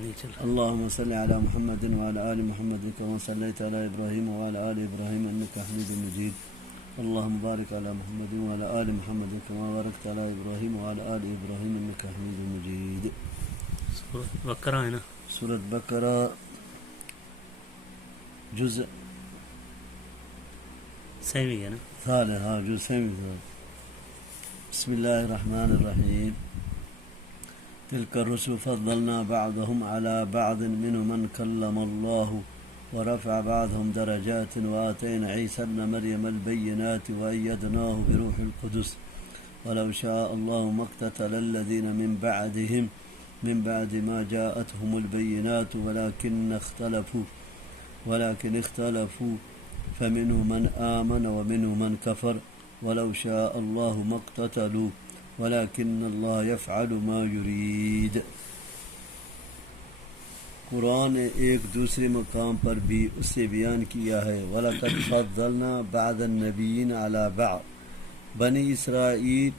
اللهم صل على محمد وعلى آل محمد كما صليت على إبراهيم وعلى آل إبراهيم إنك حميد مجيد. اللهم بارك على محمد وعلى آل محمد كما باركت على إبراهيم وعلى آل إبراهيم إنك حميد مجيد. سورة بقرہ ہے نا؟ سورة بقرہ جزء سیمی ہے نا؟ ثالث، جزء سیمی. بسم الله الرحمن الرحيم. تلك الرسل فضلنا بعضهم على بعض منهم من كلم الله ورفع بعضهم درجات وآتينا عيسى ابن مريم البينات وأيدناه بروح القدس ولو شاء الله ما اقتتل الذين من بعد ما جاءتهم البينات ولكن اختلفوا فمنهم من آمن ومنهم من كفر ولو شاء الله ما اقتتلوا ولكن الله يفعل ما يريد. قرآن نے ایک دوسرے مقام پر بھی اس سے بیان کیا ہے وَلَقَدْ فَضَّلْنَا بَعْضَ النَّبِيِّينَ عَلَى بَعْضٍ. بنی اسرائیل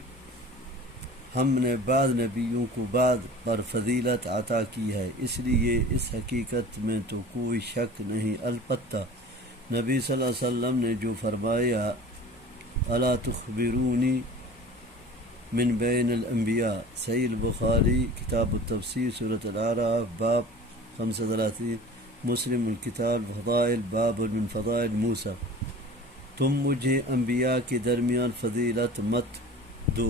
ہم نے بعض نبیوں کو بعض پر فضیلت عطا کی ہے، اس لیے اس حقیقت میں تو کوئی شک نہیں. البتہ نبی صلی اللہ علیہ وسلم نے جو فرمایا الا تخبرونی من بین الانبیاء، صحیح البخاری کتاب التفسیر سورۃ الاعراف باب 35، مسلم کتاب فضائل باب من فضائل موسیٰ. تم مجھے انبیاء کے درمیان فضیلت مت دو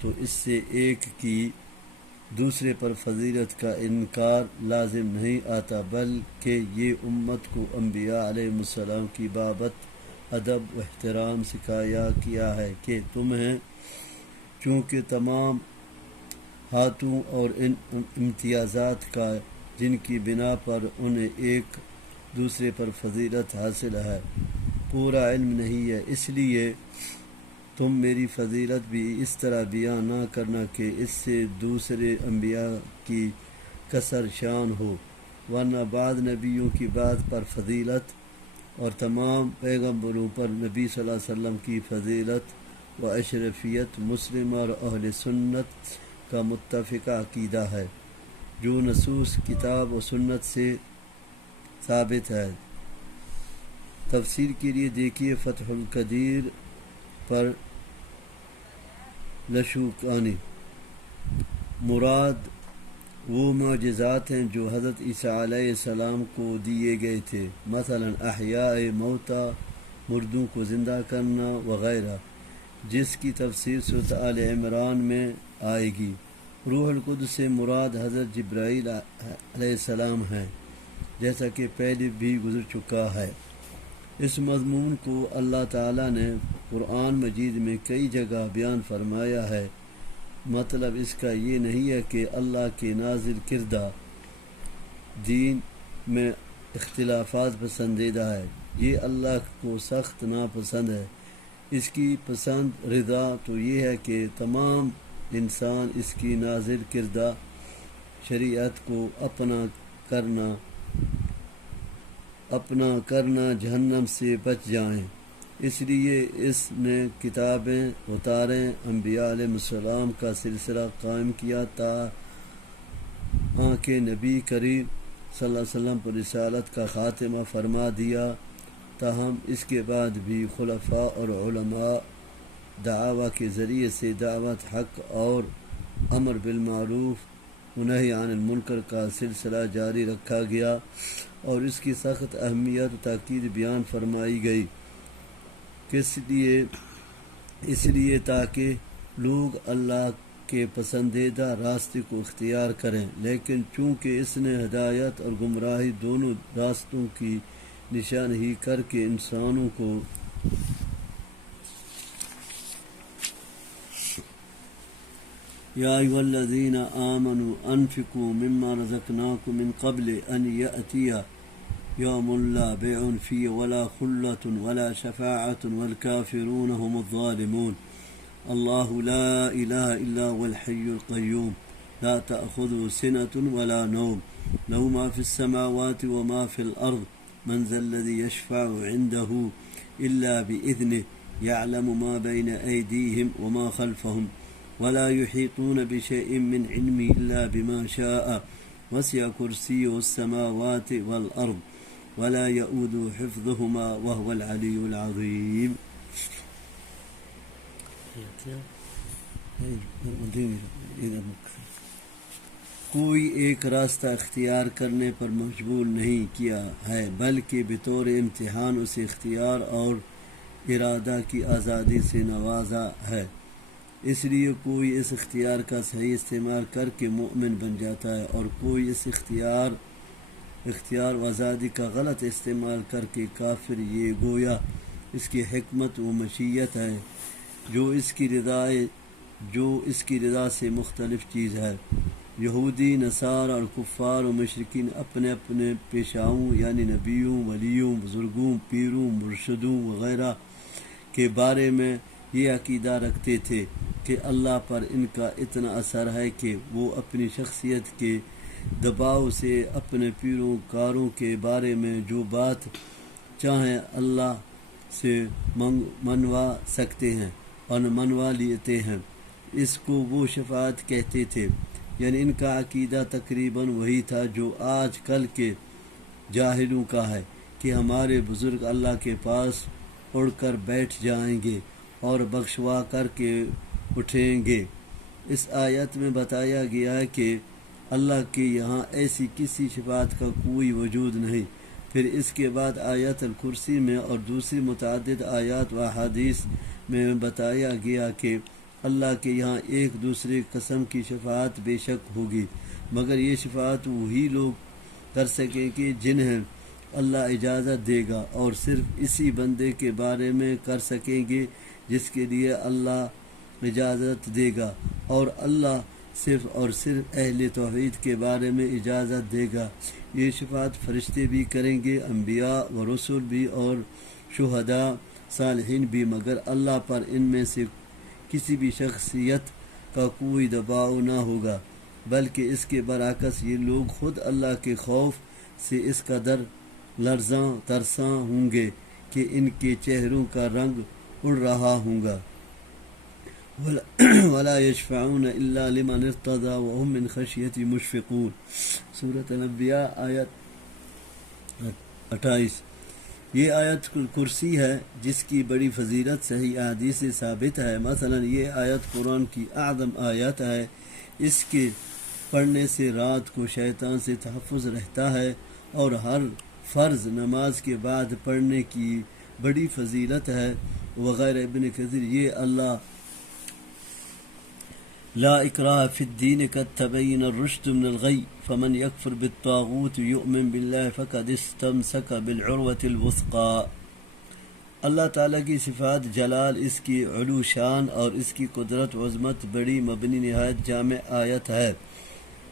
تو اس سے ایک کی دوسرے پر فضیلت کا انکار لازم نہیں آتا، بلکہ یہ امت کو انبیاء علیہ السلام کی بابت ادب و احترام سکھایا کیا ہے کہ تمہیں چونکہ تمام ہاتھوں اور ان امتیازات کا جن کی بنا پر انہیں ایک دوسرے پر فضیلت حاصل ہے پورا علم نہیں ہے، اس لیے تم میری فضیلت بھی اس طرح بیان نہ کرنا کہ اس سے دوسرے انبیاء کی کثر شان ہو، ورنہ بعض نبیوں کی بعض پر فضیلت اور تمام پیغمبروں پر نبی صلی اللہ علیہ وسلم کی فضیلت و اشرفیت مسلم اور اہل سنت کا متفقہ عقیدہ ہے جو نصوص کتاب و سنت سے ثابت ہے. تفسیر کے لیے دیکھیے فتح القدیر پر لشوکانی. مراد وہ معجزات ہیں جو حضرت عیسیٰ علیہ السلام کو دیے گئے تھے، مثلا احیاء موتیٰ، مردوں کو زندہ کرنا وغیرہ، جس کی تفسیر سورۃ آل عمران میں آئے گی. روح القدس سے مراد حضرت جبرائیل علیہ السلام ہیں، جیسا کہ پہلے بھی گزر چکا ہے. اس مضمون کو اللہ تعالیٰ نے قرآن مجید میں کئی جگہ بیان فرمایا ہے. مطلب اس کا یہ نہیں ہے کہ اللہ کے نازل کردہ دین میں اختلافات پسندیدہ ہے، یہ اللہ کو سخت ناپسند ہے. اس کی پسند رضا تو یہ ہے کہ تمام انسان اس کی نازل کردہ شریعت کو اپنا کرنا جہنم سے بچ جائیں. اس لیے اس نے کتابیں اتاریں، انبیاء علیہ السلام کا سلسلہ قائم کیا تاکہ نبی کریم صلی اللہ علیہ وسلم پر رسالت کا خاتمہ فرما دیا. تاہم اس کے بعد بھی خلفاء اور علماء دعویٰ کے ذریعے سے دعوت حق اور امر بالمعروف ونہی عن المنکر کا سلسلہ جاری رکھا گیا اور اس کی سخت اہمیت و تاکید بیان فرمائی گئی. اس لیے تاکہ لوگ اللہ کے پسندیدہ راستے کو اختیار کریں، لیکن چونکہ اس نے ہدایت اور گمراہی دونوں راستوں کی نشاندہی کر کے انسانوں کو یا ایھا الذین آمنوا انفقوا مما رزقناکم من قبل ان یأتی یوم لا بیع فیہ ولا خلة ولا شفاعة والکافرون هم الظالمون. اللہ لا الہ الا هو الحی القیوم لا تأخذه سنة ولا نوم له ما في السماوات وما في الأرض من ذا الذي يشفع عنده إلا بإذنه يعلم ما بين أيديهم وما خلفهم ولا يحيطون بشيء من علمه إلا بما شاء وسع كرسيه السماوات والأرض ولا يؤوده حفظهما وهو العلي العظيم. کوئی ایک راستہ اختیار کرنے پر مجبور نہیں کیا ہے، بلکہ بطور امتحان اسے اختیار اور ارادہ کی آزادی سے نوازا ہے. اس لیے کوئی اس اختیار کا صحیح استعمال کر کے مومن بن جاتا ہے، اور کوئی اس اختیار و آزادی کا غلط استعمال کر کے کافر. یہ گویا اس کی حکمت و مشیت ہے جو اس کی رضا سے مختلف چیز ہے. یہودی، نصارى اور کفار و مشرکین اپنے اپنے پیشواؤں یعنی نبیوں، ولیوں، بزرگوں، پیروں، مرشدوں وغیرہ کے بارے میں یہ عقیدہ رکھتے تھے کہ اللہ پر ان کا اتنا اثر ہے کہ وہ اپنی شخصیت کے دباؤ سے اپنے پیروکاروں کے بارے میں جو بات چاہیں اللہ سے منوا سکتے ہیں اور منوا لیتے ہیں. اس کو وہ شفاعت کہتے تھے. یعنی ان کا عقیدہ تقریباً وہی تھا جو آج کل کے جاہلوں کا ہے کہ ہمارے بزرگ اللہ کے پاس اڑ کر بیٹھ جائیں گے اور بخشوا کر کے اٹھیں گے. اس آیت میں بتایا گیا ہے کہ اللہ کے یہاں ایسی کسی شفاعت کا کوئی وجود نہیں. پھر اس کے بعد آیت الکرسی میں اور دوسری متعدد آیات و احادیث میں بتایا گیا کہ اللہ کے یہاں ایک دوسرے قسم کی شفاعت بے شک ہوگی، مگر یہ شفاعت وہی لوگ کر سکیں کہ جنہیں اللہ اجازت دے گا، اور صرف اسی بندے کے بارے میں کر سکیں گے جس کے لیے اللہ اجازت دے گا، اور اللہ صرف اور صرف اہل توحید کے بارے میں اجازت دے گا. یہ شفاعت فرشتے بھی کریں گے، انبیاء و رسول بھی، اور شہداء، صالحین بھی، مگر اللہ پر ان میں سے کسی بھی شخصیت کا کوئی دباؤ نہ ہوگا، بلکہ اس کے برعکس یہ لوگ خود اللہ کے خوف سے اس قدر لرزاں ترساں ہوں گے کہ ان کے چہروں کا رنگ اڑ رہا ہوگا. ولا يشفعون الا لمن ارتضى وهم من خشيته مشفقون. سورۃ الانبیاء آیت 28. یہ آیت کرسی ہے جس کی بڑی فضیلت صحیح احادیث سے ثابت ہے. مثلا یہ آیت قرآن کی اعظم آیت ہے. اس کے پڑھنے سے رات کو شیطان سے تحفظ رہتا ہے، اور ہر فرض نماز کے بعد پڑھنے کی بڑی فضیلت ہے وغیرہ. ابن کثیر یہ اللہ لا اکراہ فی الدین قد تبین الرشد من الغی فمن یکفر بالطاغوت یؤمن باللہ فقد استمسک بالعروۃ الوثقی. اللہ تعالیٰ کی صفات جلال، اس کی علو شان اور اس کی قدرت و عظمت بڑی مبنی نہایت جامع آیت ہے.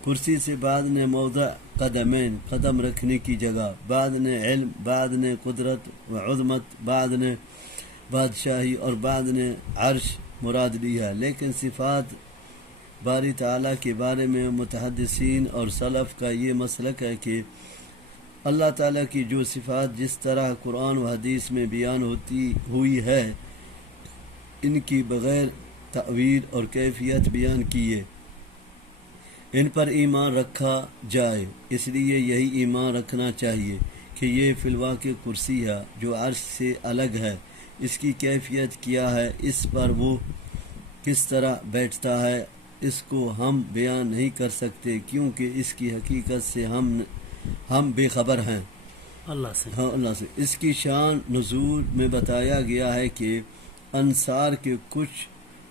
کرسی سے بعد نے موضع قدمین، قدم رکھنے کی جگہ، بعد نے علم، بعد نے قدرت و عظمت، بعد نے بادشاہی، اور بعد نے عرش مراد لی ہے. لیکن صفات باری تعالیٰ کے بارے میں متحدثین اور سلف کا یہ مسلک ہے کہ اللہ تعالیٰ کی جو صفات جس طرح قرآن و حدیث میں بیان ہوئی ہے ان کی بغیر تعویل اور کیفیت بیان کیے ان پر ایمان رکھا جائے. اس لیے یہی ایمان رکھنا چاہیے کہ یہ فی الواقع کرسی ہے جو عرش سے الگ ہے. اس کی کیفیت کیا ہے، اس پر وہ کس طرح بیٹھتا ہے، اس کو ہم بیان نہیں کر سکتے، کیونکہ اس کی حقیقت سے ہم بے خبر ہیں اللہ سے. اس کی شان نزول میں بتایا گیا ہے کہ انصار کے کچھ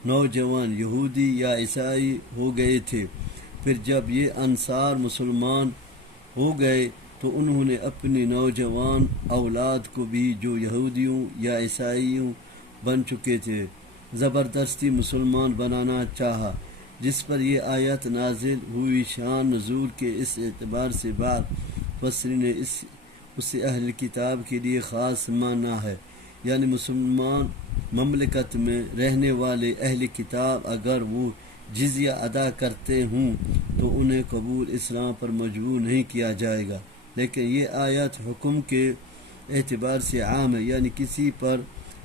نوجوان یہودی یا عیسائی ہو گئے تھے. پھر جب یہ انصار مسلمان ہو گئے تو انہوں نے اپنی نوجوان اولاد کو بھی جو یہودیوں یا عیسائیوں بن چکے تھے زبردستی مسلمان بنانا چاہا، جس پر یہ آیت نازل ہوئی. شان نزول کے اس اعتبار سے بعض مفسرین نے اسے اہل کتاب کے لیے خاص مانا ہے، یعنی مسلمان مملکت میں رہنے والے اہل کتاب اگر وہ جزیہ ادا کرتے ہوں تو انہیں قبول اسلام پر مجبور نہیں کیا جائے گا. لیکن یہ آیت حکم کے اعتبار سے عام ہے، یعنی کسی پر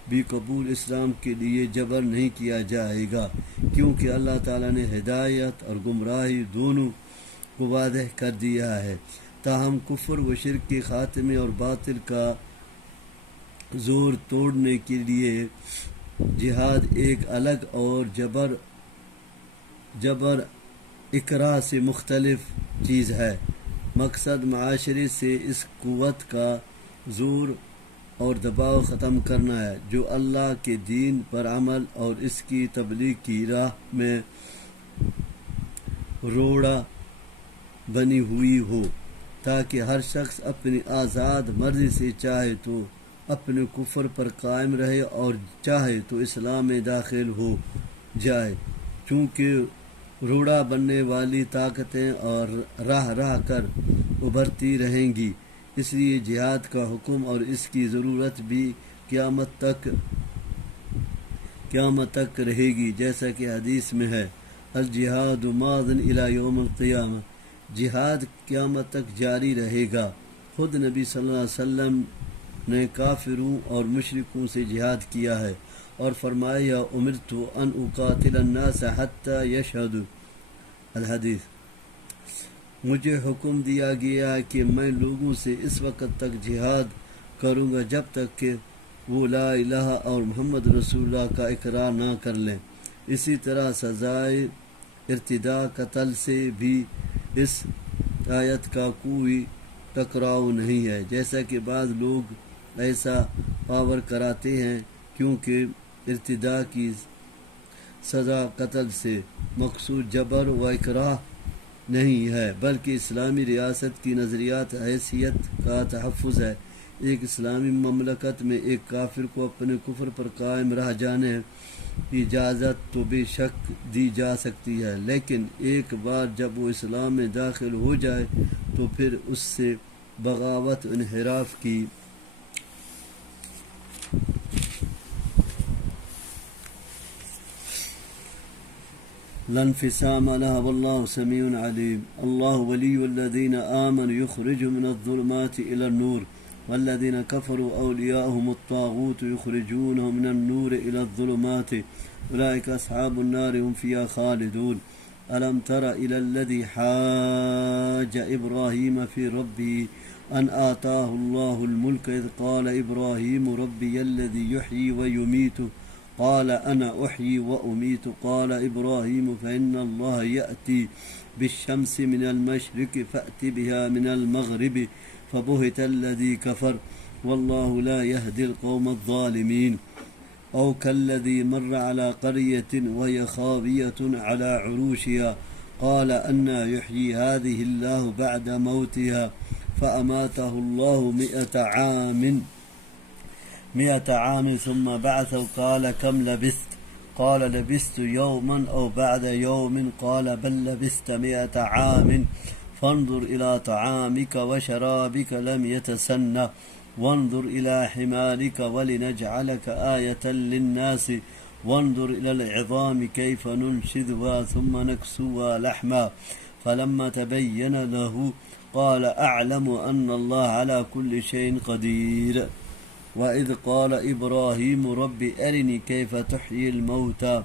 بھی قبول اسلام کے لیے جبر نہیں کیا جائے گا، کیونکہ اللہ تعالیٰ نے ہدایت اور گمراہی دونوں کو واضح کر دیا ہے۔ تاہم کفر و شرک کے خاتمے اور باطل کا زور توڑنے کے لیے جہاد ایک الگ اور جبر اکراہ سے مختلف چیز ہے۔ مقصد معاشرے سے اس قوت کا زور اور دباؤ ختم کرنا ہے جو اللہ کے دین پر عمل اور اس کی تبلیغ کی راہ میں روڑا بنی ہوئی ہو، تاکہ ہر شخص اپنی آزاد مرضی سے چاہے تو اپنے کفر پر قائم رہے اور چاہے تو اسلام میں داخل ہو جائے، چونکہ روڑا بننے والی طاقتیں اور راہ کر ابھرتی رہیں گی۔ اس لیے جہاد کا حکم اور اس کی ضرورت بھی قیامت تک رہے گی، جیسا کہ حدیث میں ہے الجہاد ماض الی یوم القیامہ، جہاد قیامت تک جاری رہے گا۔ خود نبی صلی اللہ علیہ وسلم نے کافروں اور مشرکوں سے جہاد کیا ہے اور فرمایا امرت ان اقاتل الناس حتی یشہدوا الحدیث، مجھے حکم دیا گیا کہ میں لوگوں سے اس وقت تک جہاد کروں گا جب تک کہ وہ لا الہ اور محمد رسول اللہ کا اقرار نہ کر لیں۔ اسی طرح سزائے ارتداء قتل سے بھی اس آیت کا کوئی ٹکراؤ نہیں ہے، جیسا کہ بعض لوگ ایسا باور کراتے ہیں، کیونکہ ارتداء کی سزا قتل سے مقصود جبر و اکراہ نہیں ہے، بلکہ اسلامی ریاست کی نظریات حیثیت کا تحفظ ہے۔ ایک اسلامی مملکت میں ایک کافر کو اپنے کفر پر قائم رہ جانے کی اجازت تو بے شک دی جا سکتی ہے، لیکن ایک بار جب وہ اسلام میں داخل ہو جائے تو پھر اس سے بغاوت و انحراف کی لا انفصام لها والله سميع عليم۔ الله ولي الذين آمنوا يخرجهم من الظلمات إلى النور والذين كفروا أولياؤهم الطاغوت يخرجونهم من النور إلى الظلمات أولئك أصحاب النار هم فيها خالدون۔ ألم تر إلى الذي حاج إبراهيم في ربه أن آتاه الله الملك إذ قال إبراهيم ربي الذي يحيي ويميت قال أنا أحيي وأميت قال إبراهيم فإن الله يأتي بالشمس من المشرق فأت بها من المغرب فبهت الذي كفر والله لا يهدي القوم الظالمين۔ أو كالذي مر على قرية وهي خاوية على عروشها قال أنى يحيي هذه الله بعد موتها فأماته الله 100 عام ثم بعثه قال كم لبثت قال لبثت يوما أو بعد يوم قال بل لبثت 100 عام فانظر إلى طعامك وشرابك لم يتسنه وانظر إلى حمارك ولنجعلك آية للناس وانظر إلى العظام كيف ننشزها ثم نكسوها لحما فلما تبين له قال أعلم أن الله على كل شيء قدير۔ وإذ قال إبراهيم رب أرني كيف تحيي الموتى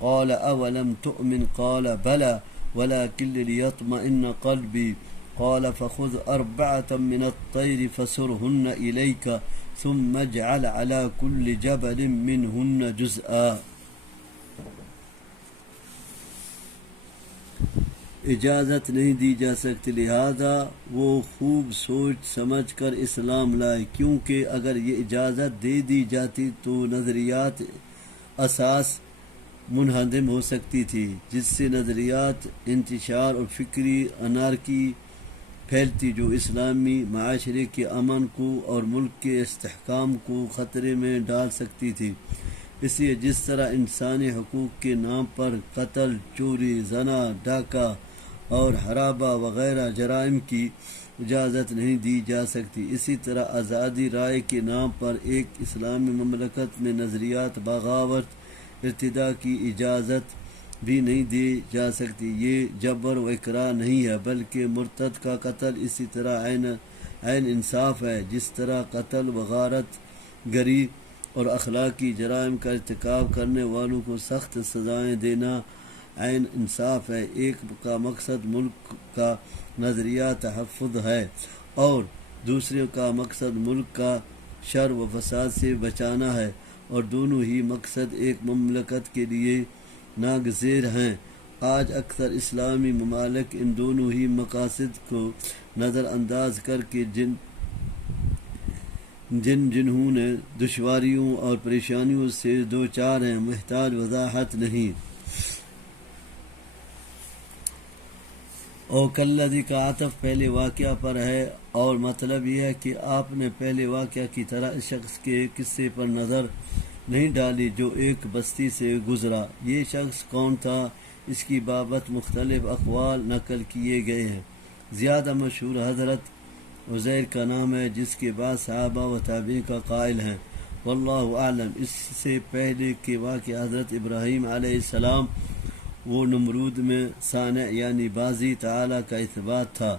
قال أولم تؤمن قال بلى ولكن ليطمئن قلبي قال فخذ 4 من الطير فسرهن إليك ثم اجعل على كل جبل منهن جزءا۔ اجازت نہیں دی جا سکتی، لہذا وہ خوب سوچ سمجھ کر اسلام لائے، کیونکہ اگر یہ اجازت دے دی جاتی تو نظریات اساس منہدم ہو سکتی تھی، جس سے نظریات انتشار اور فکری انارکی پھیلتی جو اسلامی معاشرے کے امن کو اور ملک کے استحکام کو خطرے میں ڈال سکتی تھی۔ اس لیے جس طرح انسانی حقوق کے نام پر قتل، چوری، زنا، ڈاکہ اور حرابہ وغیرہ جرائم کی اجازت نہیں دی جا سکتی، اسی طرح آزادی رائے کے نام پر ایک اسلامی مملکت میں نظریات بغاوت، ارتداء کی اجازت بھی نہیں دی جا سکتی۔ یہ جبر و اکراہ نہیں ہے بلکہ مرتد کا قتل اسی طرح عین انصاف ہے، جس طرح قتل و غارت گری اور اخلاقی جرائم کا ارتکاب کرنے والوں کو سخت سزائیں دینا عین انصاف ہے، ایک کا مقصد ملک کا نظریہ تحفظ ہے اور دوسرے کا مقصد ملک کا شر و فساد سے بچانا ہے، اور دونوں ہی مقصد ایک مملکت کے لیے ناگزیر ہیں۔ آج اکثر اسلامی ممالک ان دونوں ہی مقاصد کو نظر انداز کر کے جنہوں نے دشواریوں اور پریشانیوں سے دوچار ہیں، محتاج وضاحت نہیں۔ اور کلذی کا عطف پہلے واقعہ پر ہے، اور مطلب یہ ہے کہ آپ نے پہلے واقعہ کی طرح اس شخص کے قصے پر نظر نہیں ڈالی جو ایک بستی سے گزرا۔ یہ شخص کون تھا؟ اس کی بابت مختلف اقوال نقل کیے گئے ہیں۔ زیادہ مشہور حضرت عزیر کا نام ہے، جس کے بعد صحابہ و تابعین کا قائل ہیں، واللہ اعلم۔ اس سے پہلے کے واقعہ حضرت ابراہیم علیہ السلام وہ نمرود میں صانع یعنی بازی تعالیٰ کا اثبات تھا،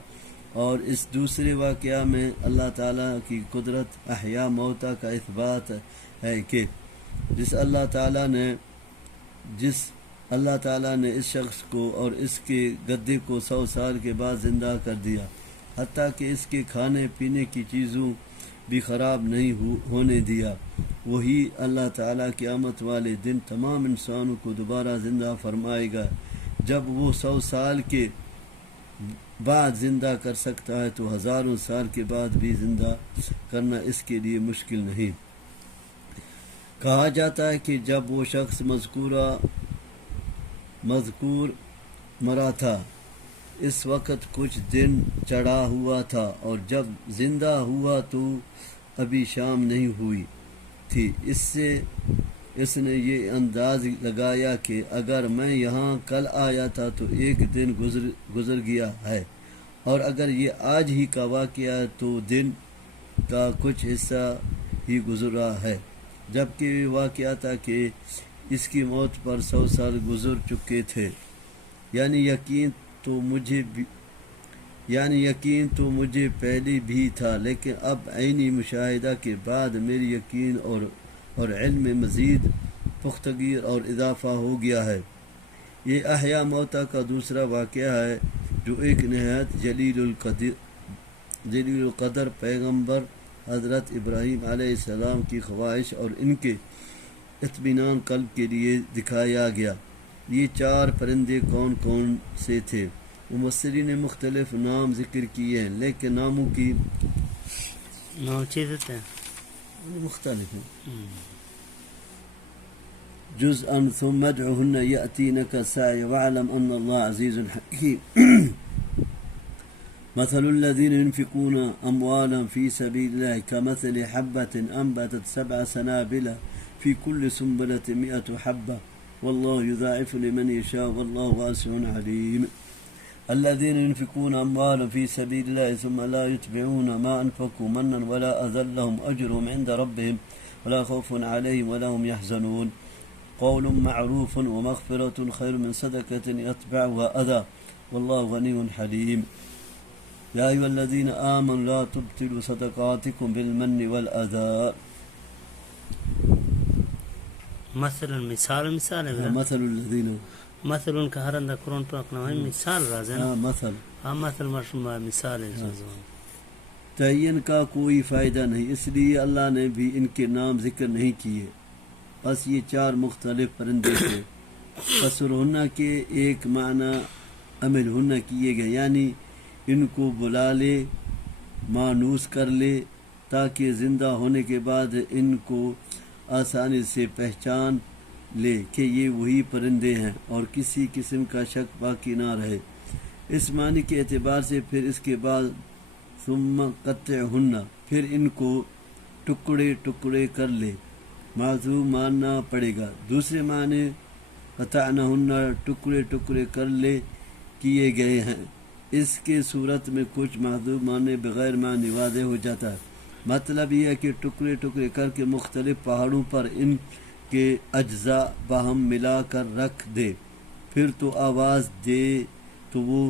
اور اس دوسرے واقعہ میں اللہ تعالیٰ کی قدرت احیاء موتا کا اثبات ہے کہ جس اللہ تعالیٰ نے اس شخص کو اور اس کے گدے کو 100 سال کے بعد زندہ کر دیا، حتیٰ کہ اس کے کھانے پینے کی چیزوں بھی خراب نہیں ہونے دیا۔ وہی اللہ تعالیٰ قیامت والے دن تمام انسانوں کو دوبارہ زندہ فرمائے گا۔ جب وہ 100 سال کے بعد زندہ کر سکتا ہے تو ہزاروں سال کے بعد بھی زندہ کرنا اس کے لیے مشکل نہیں۔ کہا جاتا ہے کہ جب وہ شخص مذکور مرا تھا، اس وقت کچھ دن چڑھا ہوا تھا، اور جب زندہ ہوا تو ابھی شام نہیں ہوئی تھی۔ اس سے اس نے یہ انداز لگایا کہ اگر میں یہاں کل آیا تھا تو ایک دن گزر گیا ہے، اور اگر یہ آج ہی کا واقعہ ہے تو دن کا کچھ حصہ ہی گزرا ہے، جبکہ واقعہ تھا کہ اس کی موت پر 100 سال گزر چکے تھے۔ یعنی یقین تو مجھے پہلے بھی تھا، لیکن اب عینی مشاہدہ کے بعد میری یقین اور علم میں مزید پختگی اور اضافہ ہو گیا ہے۔ یہ احیاء موتا کا دوسرا واقعہ ہے، جو ایک نہایت جلیل القدر پیغمبر حضرت ابراہیم علیہ السلام کی خواہش اور ان کے اطمینان قلب کے لیے دکھایا گیا۔ یہ 4 پرندے کون سے تھے؟ مفسرین نے مختلف نام ذکر کیے ہیں، لیکن ناموں کی چیزیں مختلف ہیں۔ جزءا ثم ادعهن يأتينك سعي واعلم أن الله عزيز حكيم۔ مثل الذين ينفقون أموالا في سبيل الله كمثل حبة أنبتت 7 سنابل في كل سنبلة 100 حبة والله يضاعف لمن يشاء والله واسع عليم۔ الذين ينفقون أموالا في سبيل الله ثم لا يتبعون ما أنفقوا منا ولا أذى لهم أجرهم عند ربهم ولا خوف عليهم ولا هم يحزنون، قول معروف ومغفرة خير من صدقة يتبعها أذى والله غني حليم۔ يا أيها الذين آمنوا لا تبطلوا صدقاتكم بالمن والأذى۔ مثلا مثال ہے مثل الذين مثل ان کا ہر اندر قرآن پاک نام ہے مثال راز ہے مثل مثال ہے۔ تعین کا کوئی فائدہ نہیں، اس لیے اللہ نے بھی ان کے نام ذکر نہیں کیے۔ بس یہ 4 مختلف پرندے تھے۔ فسرہن کے ایک معنی عمل ہن کیے گئے، یعنی ان کو بلا لے، مانوس کر لے، تاکہ زندہ ہونے کے بعد ان کو آسانی سے پہچان لے کہ یہ وہی پرندے ہیں اور کسی قسم کا شک باقی نہ رہے۔ اس معنی کے اعتبار سے پھر اس کے بعد ثم قطعہن، پھر ان کو ٹکڑے ٹکڑے کر لے، معذوب ماننا پڑے گا۔ دوسرے معنی قطعنہن، ٹکڑے ٹکڑے کر لے کیے گئے ہیں۔ اس کے صورت میں کچھ معذوب معنی بغیر معنی واضح ہو جاتا ہے۔ مطلب یہ ہے کہ ٹکڑے ٹکڑے کر کے مختلف پہاڑوں پر ان کے اجزاء باہم ملا کر رکھ دے، پھر تو آواز دے تو وہ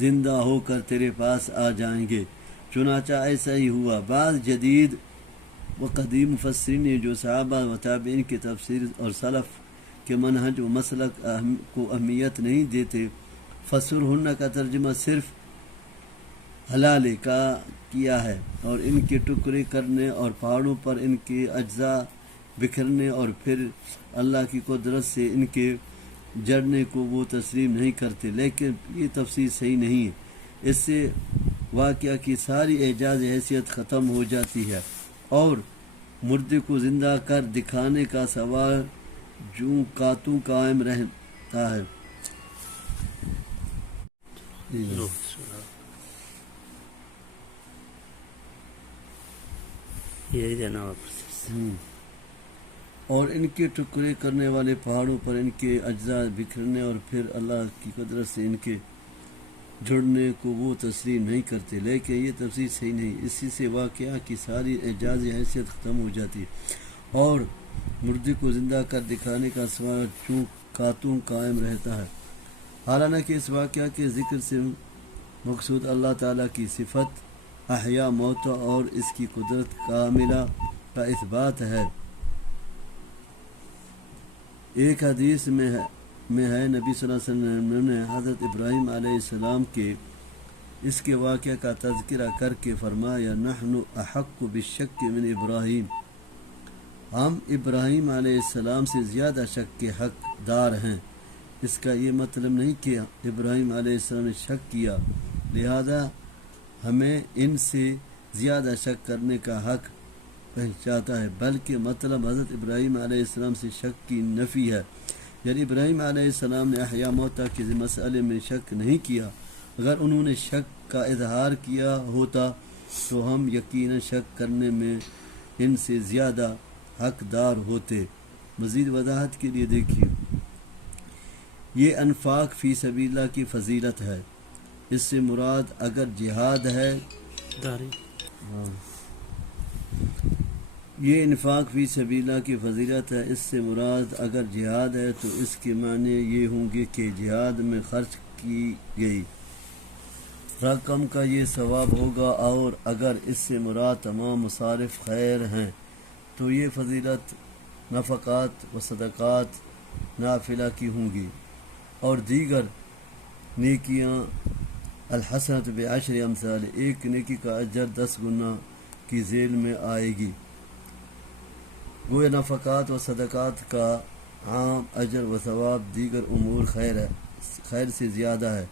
زندہ ہو کر تیرے پاس آ جائیں گے۔ چنانچہ ایسا ہی ہوا۔ بعض جدید و قدیم مفسرین نے جو صحابہ و تابعین کے تفسیر اور سلف کہ منہج و مسلک کو اہمیت نہیں دیتے۔ فسر ہن کا ترجمہ صرف حلالے کا کیا ہے، اور ان کے ٹکڑے کرنے اور پہاڑوں پر ان کے اجزاء بکھرنے اور پھر اللہ کی قدرت سے ان کے جڑنے کو وہ تسلیم نہیں کرتے، لیکن یہ تفسیر صحیح نہیں ہے۔ اس سے واقعہ کی ساری اعجاز حیثیت ختم ہو جاتی ہے، اور مردے کو زندہ کر دکھانے کا سوال جو کاتوں قائم رہتا ہے۔ یہی جناب اور ان کے ٹکڑے کرنے والے پہاڑوں پر ان کے اجزاء بکھرنے اور پھر اللہ کی قدرت سے ان کے جڑنے کو وہ تسلیم نہیں کرتے، لیکن یہ تفسیر صحیح نہیں۔ اسی سے واقعہ کی ساری اعجاز حیثیت ختم ہو جاتی ہے، اور مردے کو زندہ کر دکھانے کا سوال چوں کاتوں قائم رہتا ہے۔ حالانکہ اس واقعہ کے ذکر سے مقصود اللہ تعالیٰ کی صفت احیاء موتا اور اس کی قدرت کاملہ کا اثبات ہے۔ ایک حدیث میں ہے نبی صلی اللہ علیہ وسلم نے حضرت ابراہیم علیہ السلام کے اس کے واقعہ کا تذکرہ کر کے فرمایا، نحن احق بالشک من ابراہیم، ہم ابراہیم علیہ السلام سے زیادہ شک کے حقدار ہیں۔ اس کا یہ مطلب نہیں کہ ابراہیم علیہ السلام نے شک کیا لہذا ہمیں ان سے زیادہ شک کرنے کا حق پہنچاتا ہے، بلکہ مطلب حضرت ابراہیم علیہ السلام سے شک کی نفی ہے۔ یعنی ابراہیم علیہ السلام نے احیاء موتا کے مسئلے میں شک نہیں کیا، اگر انہوں نے شک کا اظہار کیا ہوتا تو ہم یقیناً شک کرنے میں ان سے زیادہ حقدار ہوتے۔ مزید وضاحت کے لیے دیکھیے، یہ انفاق فی سبیل اللہ کی فضیلت ہے۔ اس سے مراد اگر جہاد ہے یہ انفاق فی سبیل اللہ کی فضیلت ہے، اس سے مراد اگر جہاد ہے تو اس کے معنی یہ ہوں گے کہ جہاد میں خرچ کی گئی رقم کا یہ ثواب ہوگا، اور اگر اس سے مراد تمام مصارف خیر ہیں تو یہ فضیلت نفقات و صدقات نافلہ کی ہوں گی، اور دیگر نیکیاں الحسنۃ بعشر امثال، ایک نیکی کا اجر 10 گنا کی ذیل میں آئے گی۔ گویا نفقات و صدقات کا عام اجر و ثواب دیگر امور خیر سے زیادہ ہے۔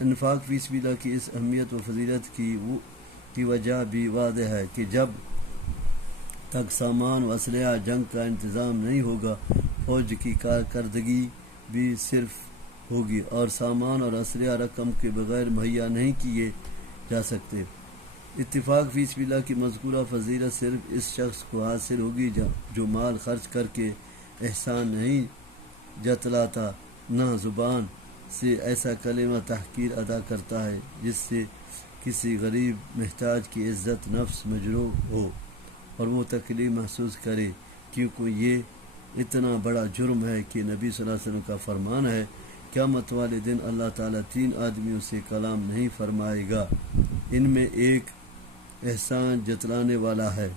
انفاق فی سبیل اللہ کی اس اہمیت و فضیلت کی وجہ بھی واضح ہے کہ جب تک سامان و اسلحہ جنگ کا انتظام نہیں ہوگا، فوج کی کارکردگی بھی صرف ہوگی، اور سامان اور اسلحہ رقم کے بغیر مہیا نہیں کیے جا سکتے۔ اتفاق فی سبیل اللہ کی مذکورہ فضیلت صرف اس شخص کو حاصل ہوگی جو مال خرچ کر کے احسان نہیں جتلاتا، نہ زبان سے ایسا کلمہ تحقیر ادا کرتا ہے جس سے کسی غریب محتاج کی عزت نفس مجروح ہو اور وہ تکلیف محسوس کرے، کیونکہ یہ اتنا بڑا جرم ہے کہ نبی صلی اللہ علیہ وسلم کا فرمان ہے، قیامت والے دن اللہ تعالیٰ 3 آدمیوں سے کلام نہیں فرمائے گا، ان میں ایک احسان جتلانے والا ہے۔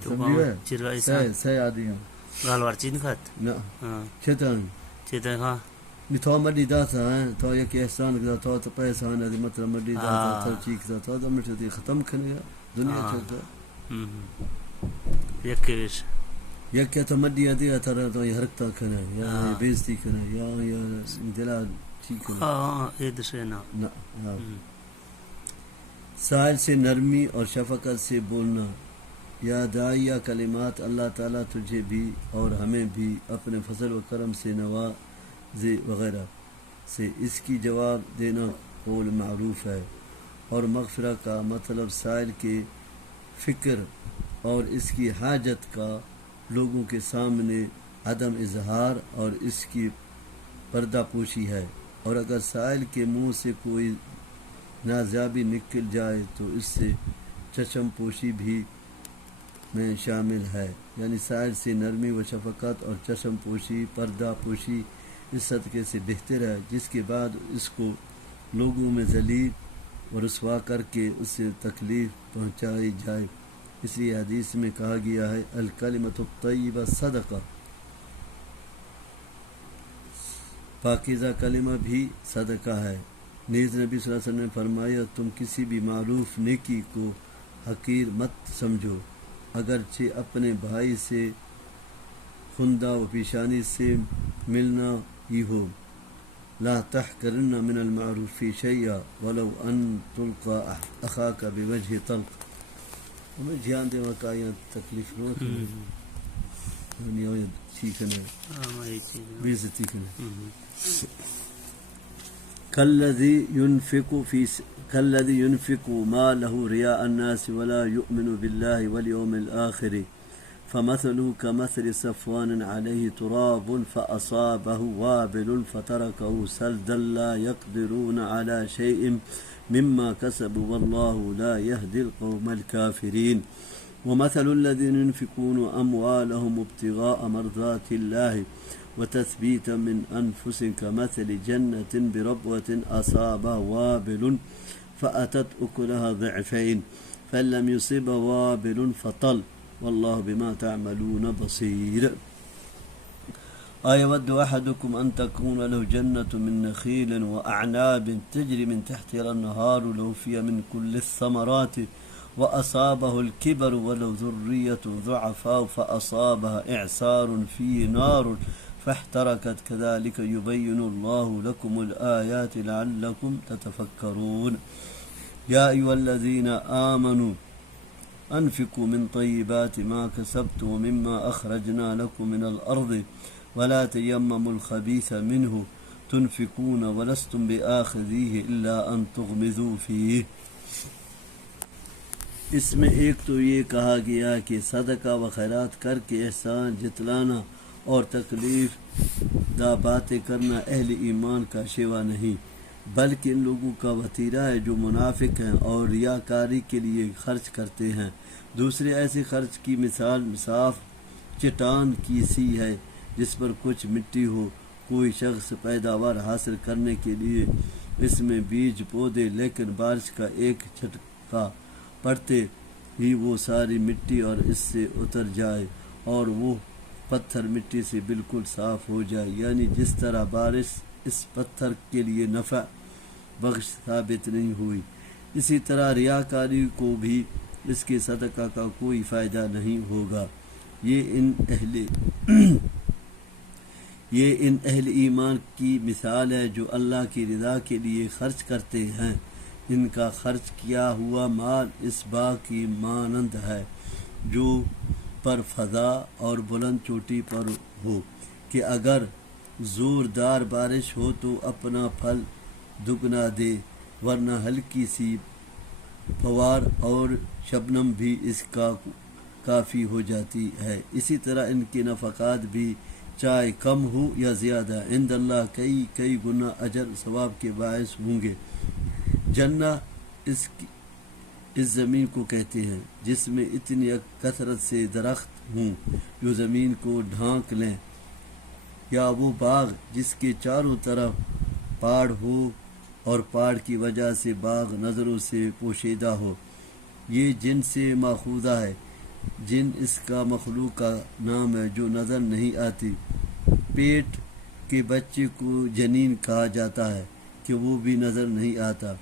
سہ آدمیوں گالوار چین خط نہ چھتان چیتا ہاں تو مڈی داتا ہے تو یک احسان کدا تو پیسہ ہے مطلب مڈی داتا تو چیک دا تو مٹی ختم کھنے دنیا چھوڑتا یکیش یک تو مڈی دیا تر تو یہ حرکت کھنے یا بیزتی کھنے یا دلا ٹھیک کھنے ہاں اید سے نا سائل سے نرمی اور شفقت سے بولنا، یا داعیہ کلمات، اللہ تعالیٰ تجھے بھی اور ہمیں بھی اپنے فضل و کرم سے نوازے وغیرہ سے اس کی جواب دینا قول معروف ہے، اور مغفرہ کا مطلب سائل کے فکر اور اس کی حاجت کا لوگوں کے سامنے عدم اظہار اور اس کی پردہ پوشی ہے، اور اگر سائل کے منہ سے کوئی نازیابی نکل جائے تو اس سے چشم پوشی بھی میں شامل ہے، یعنی سائل سے نرمی و شفقت اور چشم پوشی پردہ پوشی اس صدقے سے بہتر ہے جس کے بعد اس کو لوگوں میں ذلیل و رسوا کر کے اس سے تکلیف پہنچائی جائے۔ اس لیے حدیث میں کہا گیا ہے الکلمۃ الطیبہ صدقہ، پاکیزہ کلمہ بھی صدقہ ہے۔ نیز نبی صلی اللہ علیہ وسلم نے فرمایا تم کسی بھی معروف نیکی کو حقیر مت سمجھو، اگرچہ اپنے بھائی سے خندہ و پیشانی سے ملنا ہی ہو۔ لا تحقرن من المعروف شیئا ولو ان تلقى اخاك بوجه طلق۔ ہمیں دھیان دے وقا یا تکلیف نہ کرے سیکھنا ہماری چیز بےزتی کرنا۔ كالذي ينفق ماله رياء الناس ولا يؤمن بالله واليوم الآخر فمثله كمثل صفوان عليه تراب فأصابه وابل فتركه سلدا لا يقدرون على شيء مما كسبوا والله لا يهدي القوم الكافرين ومثل الذين ينفقون أموالهم ابتغاء مرضات الله وتثبيتا من أنفسهم كمثل جنة بربوة أصابها وابل فأتت أكلها ضعفين فإن لم يصب وابل فطل والله بما تعملون بصير۔ أيود أحدكم أن تكون له جنة من نخيل وأعناب تجري من تحتها الأنهار له فيها من كل الثمرات وأصابه الكبر وله ذرية ضعفاء فأصابها إعصار فيه نار فاحترقت كذلك يبين الله لكم الآيات لعلكم تتفكرون۔ يا أيها الذين آمنوا أنفقوا من طيبات ما كسبتم ومما أخرجنا لكم من الأرض ولا تيمموا الخبيث منه تنفقون ولستم بآخذيه إلا أن تغمضوا فيه۔ اس میں ایک تو یہ کہا گیا کہ صدقہ و خیرات کر کے احسان جتلانا اور تکلیف دہ باتیں کرنا اہل ایمان کا شیوا نہیں، بلکہ ان لوگوں کا وتیرہ ہے جو منافق ہیں اور ریاکاری کے لیے خرچ کرتے ہیں۔ دوسرے ایسے خرچ کی مثال صاف چٹان کی سی ہے جس پر کچھ مٹی ہو، کوئی شخص پیداوار حاصل کرنے کے لیے اس میں بیج بو دے لیکن بارش کا ایک جھٹکا پڑتے ہی وہ ساری مٹی اور اس سے اتر جائے اور وہ پتھر مٹی سے بالکل صاف ہو جائے، یعنی جس طرح بارش اس پتھر کے لیے نفع بخش ثابت نہیں ہوئی، اسی طرح ریاکاری کو بھی اس کے صدقہ کا کوئی فائدہ نہیں ہوگا۔ یہ ان اہل ایمان کی مثال ہے جو اللہ کی رضا کے لیے خرچ کرتے ہیں، ان کا خرچ کیا ہوا مال اس باغ کی مانند ہے جو پر فضا اور بلند چوٹی پر ہو کہ اگر زوردار بارش ہو تو اپنا پھل دگنا دے، ورنہ ہلکی سی فوار اور شبنم بھی اس کا کافی ہو جاتی ہے۔ اسی طرح ان کے نفقات بھی چاہے کم ہو یا زیادہ عند اللہ کئی گنا اجر ثواب کے باعث ہوں گے۔ جنت اس زمین کو کہتے ہیں جس میں اتنی کثرت سے درخت ہوں جو زمین کو ڈھانک لیں، یا وہ باغ جس کے چاروں طرف پہاڑ ہو اور پہاڑ کی وجہ سے باغ نظروں سے پوشیدہ ہو۔ یہ جن سے ماخوذہ ہے، جن اس کا مخلوق کا نام ہے جو نظر نہیں آتی۔ پیٹ کے بچے کو جنین کہا جاتا ہے کہ وہ بھی نظر نہیں آتا۔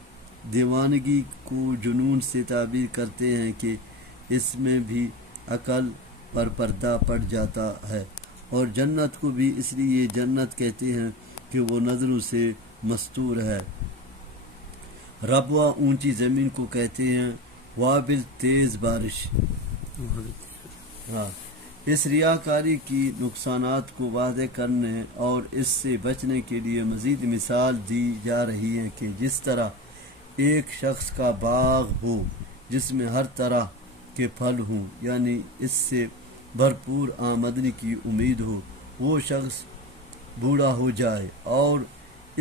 دیوانگی کو جنون سے تعبیر کرتے ہیں کہ اس میں بھی عقل پر پردہ پڑ جاتا ہے، اور جنت کو بھی اس لیے جنت کہتے ہیں کہ وہ نظروں سے مستور ہے۔ ربوہ اونچی زمین کو کہتے ہیں، وابل تیز بارش۔ اس ریاکاری کی نقصانات کو واضح کرنے اور اس سے بچنے کے لیے مزید مثال دی جا رہی ہے کہ جس طرح ایک شخص کا باغ ہو جس میں ہر طرح کے پھل ہوں، یعنی اس سے بھرپور آمدنی کی امید ہو، وہ شخص بوڑھا ہو جائے اور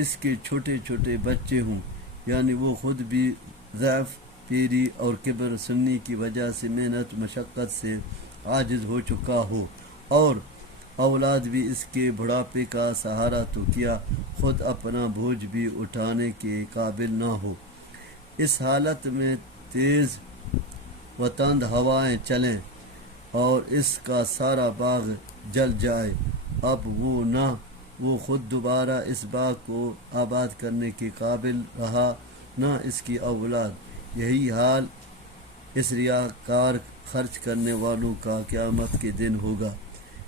اس کے چھوٹے چھوٹے بچے ہوں، یعنی وہ خود بھی ضعف، پیری اور کبر سنی کی وجہ سے محنت مشقت سے عاجز ہو چکا ہو، اور اولاد بھی اس کے بڑھاپے کا سہارا تو کیا خود اپنا بوجھ بھی اٹھانے کے قابل نہ ہو۔ اس حالت میں تیز و تند ہوائیں چلیں اور اس کا سارا باغ جل جائے، اب وہ نہ وہ خود دوبارہ اس باغ کو آباد کرنے کے قابل رہا نہ اس کی اولاد۔ یہی حال اس ریاکار خرچ کرنے والوں کا قیامت کے دن ہوگا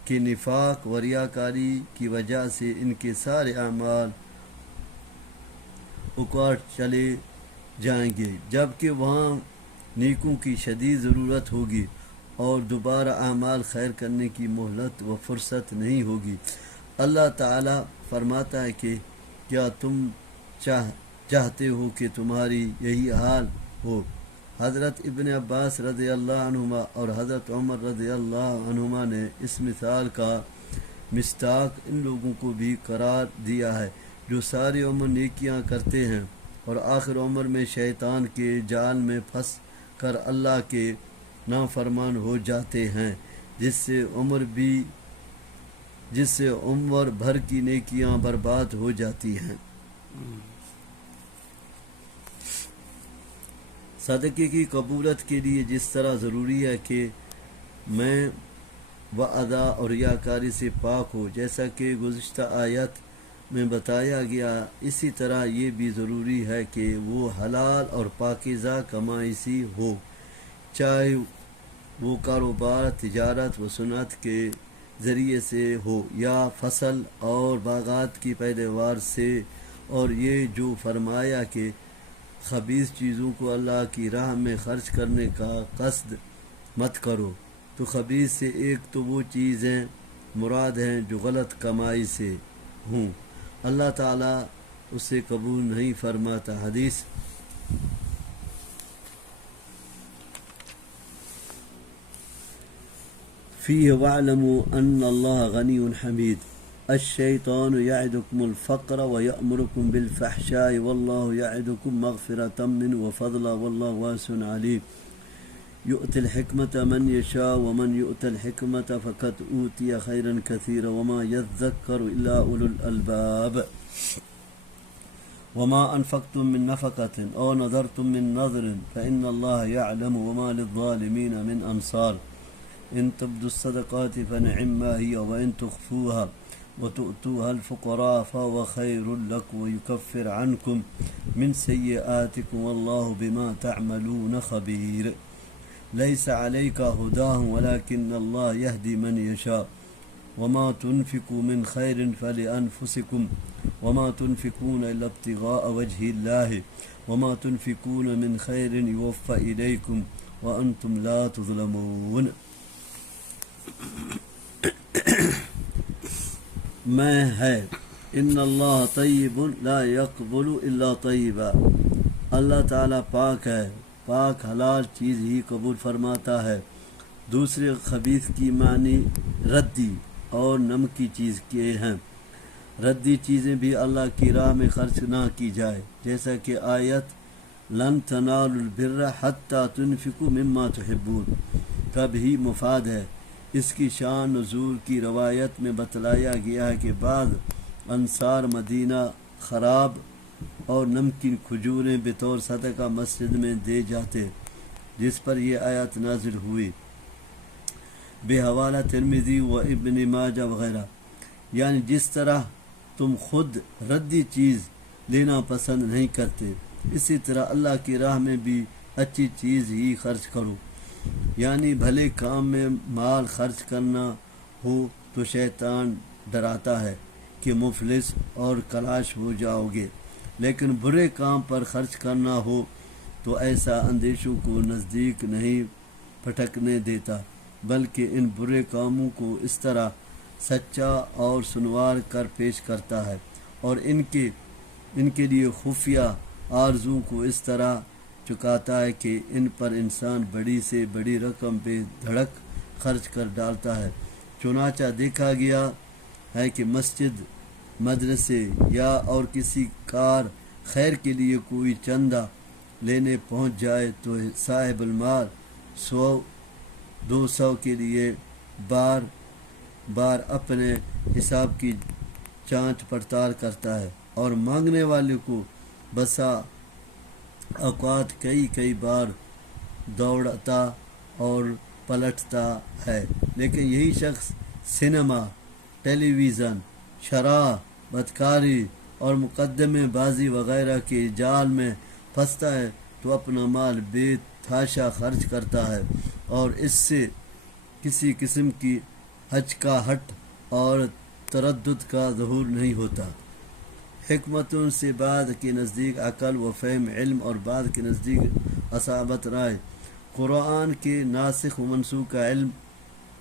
کہ نفاق و ریاکاری کی وجہ سے ان کے سارے اعمال اکاٹ چلے جائیں گے، جبکہ وہاں نیکوں کی شدید ضرورت ہوگی اور دوبارہ اعمال خیر کرنے کی مہلت و فرصت نہیں ہوگی۔ اللہ تعالیٰ فرماتا ہے کہ کیا تم چاہتے ہو کہ تمہاری یہی حال ہو؟ حضرت ابن عباس رضی اللہ عنہما اور حضرت عمر رضی اللہ عنہما نے اس مثال کا مصداق ان لوگوں کو بھی قرار دیا ہے جو ساری عمر نیکیاں کرتے ہیں اور آخر عمر میں شیطان کے جال میں پھنس کر اللہ کے نافرمان ہو جاتے ہیں، جس سے عمر بھر کی نیکیاں برباد ہو جاتی ہیں۔ صدقے کی قبولیت کے لیے جس طرح ضروری ہے کہ میں وعدہ اور ریاکاری سے پاک ہو، جیسا کہ گزشتہ آیت میں بتایا گیا، اسی طرح یہ بھی ضروری ہے کہ وہ حلال اور پاکیزہ کمائی سی ہو، چاہے وہ کاروبار، تجارت و صنعت کے ذریعے سے ہو یا فصل اور باغات کی پیداوار سے۔ اور یہ جو فرمایا کہ خبیث چیزوں کو اللہ کی راہ میں خرچ کرنے کا قصد مت کرو، تو خبیث سے ایک تو وہ چیزیں مراد ہیں جو غلط کمائی سے ہوں، اللہ تعالیٰ اسے قبول نہیں فرماتا۔ حدیث فیہ وَاعْلَمُوا أَنَّ اللَّهَ غَنِيٌّ حَمِيدٌ الشیطان یعدکم الفقر ویأمرکم بالفحشاء واللہ یعدکم مغفرۃ منہ وفضلا واللہ واسع علیم یؤتی الحکمۃ من یشاء ومن یؤت الحکمۃ فقد اوتی خیرا کثیرا وما یذکر الا اولو الالباب وما انفقتم من نفقة او نذرتم من نذر فإن اللہ یعلم وما للظالمین من انصار ان تبدوا الصدقات فنعما هي وإن تخفوها وتؤتوها الفقراء فهو خير لكم ويكفر عنكم من سيئاتكم والله بما تعملون خبير ليس عليك هداهم ولكن الله يهدي من يشاء وما تنفقوا من خير فلأنفسكم وما تنفقون إلا ابتغاء وجه الله وما تنفقون من خير يوفى إليكم وأنتم لا تظلمون۔ میں ہے ان اللہ طیب لا یقبل الا طیبا، اللہ تعالیٰ پاک ہے، پاک حلال چیز ہی قبول فرماتا ہے۔ دوسرے خبیث کی معنی ردی اور نمکی چیز کے ہیں۔ ردی چیزیں بھی اللہ کی راہ میں خرچ نہ کی جائے، جیسا کہ آیت لن تنالوا البر حتی تنفقوا مما تحبون کا بھی مفاد ہے۔ اس کی شان نزول کی روایت میں بتلایا گیا ہے کہ بعض انصار مدینہ خراب اور نمکین کھجوریں بطور صدقہ مسجد میں دے جاتے، جس پر یہ آیت نازل ہوئی بحوالہ ترمذی و ابن ماجہ وغیرہ۔ یعنی جس طرح تم خود ردی چیز لینا پسند نہیں کرتے، اسی طرح اللہ کی راہ میں بھی اچھی چیز ہی خرچ کرو۔ یعنی بھلے کام میں مال خرچ کرنا ہو تو شیطان ڈراتا ہے کہ مفلس اور کلاش ہو جاؤ گے، لیکن برے کام پر خرچ کرنا ہو تو ایسا اندیشوں کو نزدیک نہیں پھٹکنے دیتا، بلکہ ان برے کاموں کو اس طرح سچا اور سنوار کر پیش کرتا ہے اور ان کے لیے خفیہ آرزو کو اس طرح چکاتا ہے کہ ان پر انسان بڑی سے بڑی رقم بے دھڑک خرچ کر ڈالتا ہے۔ چنانچہ دیکھا گیا ہے کہ مسجد، مدرسے یا اور کسی کار خیر کے لیے کوئی چندہ لینے پہنچ جائے تو صاحب المال 100-200 کے لیے بار بار اپنے حساب کی جانچ پڑتال کرتا ہے اور مانگنے والے کو بسا اوقات کئی بار دوڑتا اور پلٹتا ہے، لیکن یہی شخص سینما، ٹیلی ویژن شرح، بدکاری اور مقدمے بازی وغیرہ کے جال میں پھنستا ہے تو اپنا مال بے تحاشا خرچ کرتا ہے اور اس سے کسی قسم کی ہچکاہٹ اور تردد کا ظہور نہیں ہوتا۔ حکمتوں سے بعد کے نزدیک عقل و فہم علم اور بعد کے نزدیک اصابت رائے، قرآن کے ناسخ و منسوخ کا علم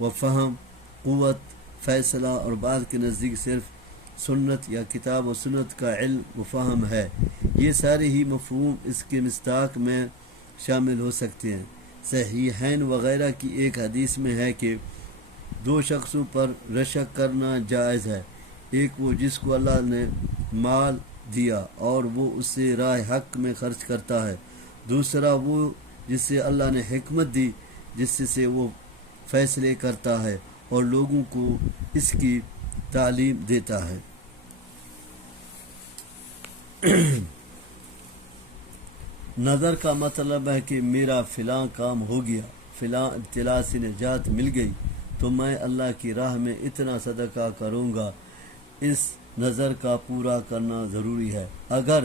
و فہم، قوت فیصلہ، اور بعد کے نزدیک صرف سنت یا کتاب و سنت کا علم و فہم ہے۔ یہ سارے ہی مفہوم اس کے مصداق میں شامل ہو سکتے ہیں۔ صحیحین وغیرہ کی ایک حدیث میں ہے کہ 2 شخصوں پر رشک کرنا جائز ہے، ایک وہ جس کو اللہ نے مال دیا اور وہ اسے راہ حق میں خرچ کرتا ہے، دوسرا وہ جسے اللہ نے حکمت دی جس سے وہ فیصلے کرتا ہے اور لوگوں کو اس کی تعلیم دیتا ہے۔ نظر کا مطلب ہے کہ میرا فلاں کام ہو گیا، فلاں ابتلا سے نجات مل گئی تو میں اللہ کی راہ میں اتنا صدقہ کروں گا۔ اس نظر کا پورا کرنا ضروری ہے۔ اگر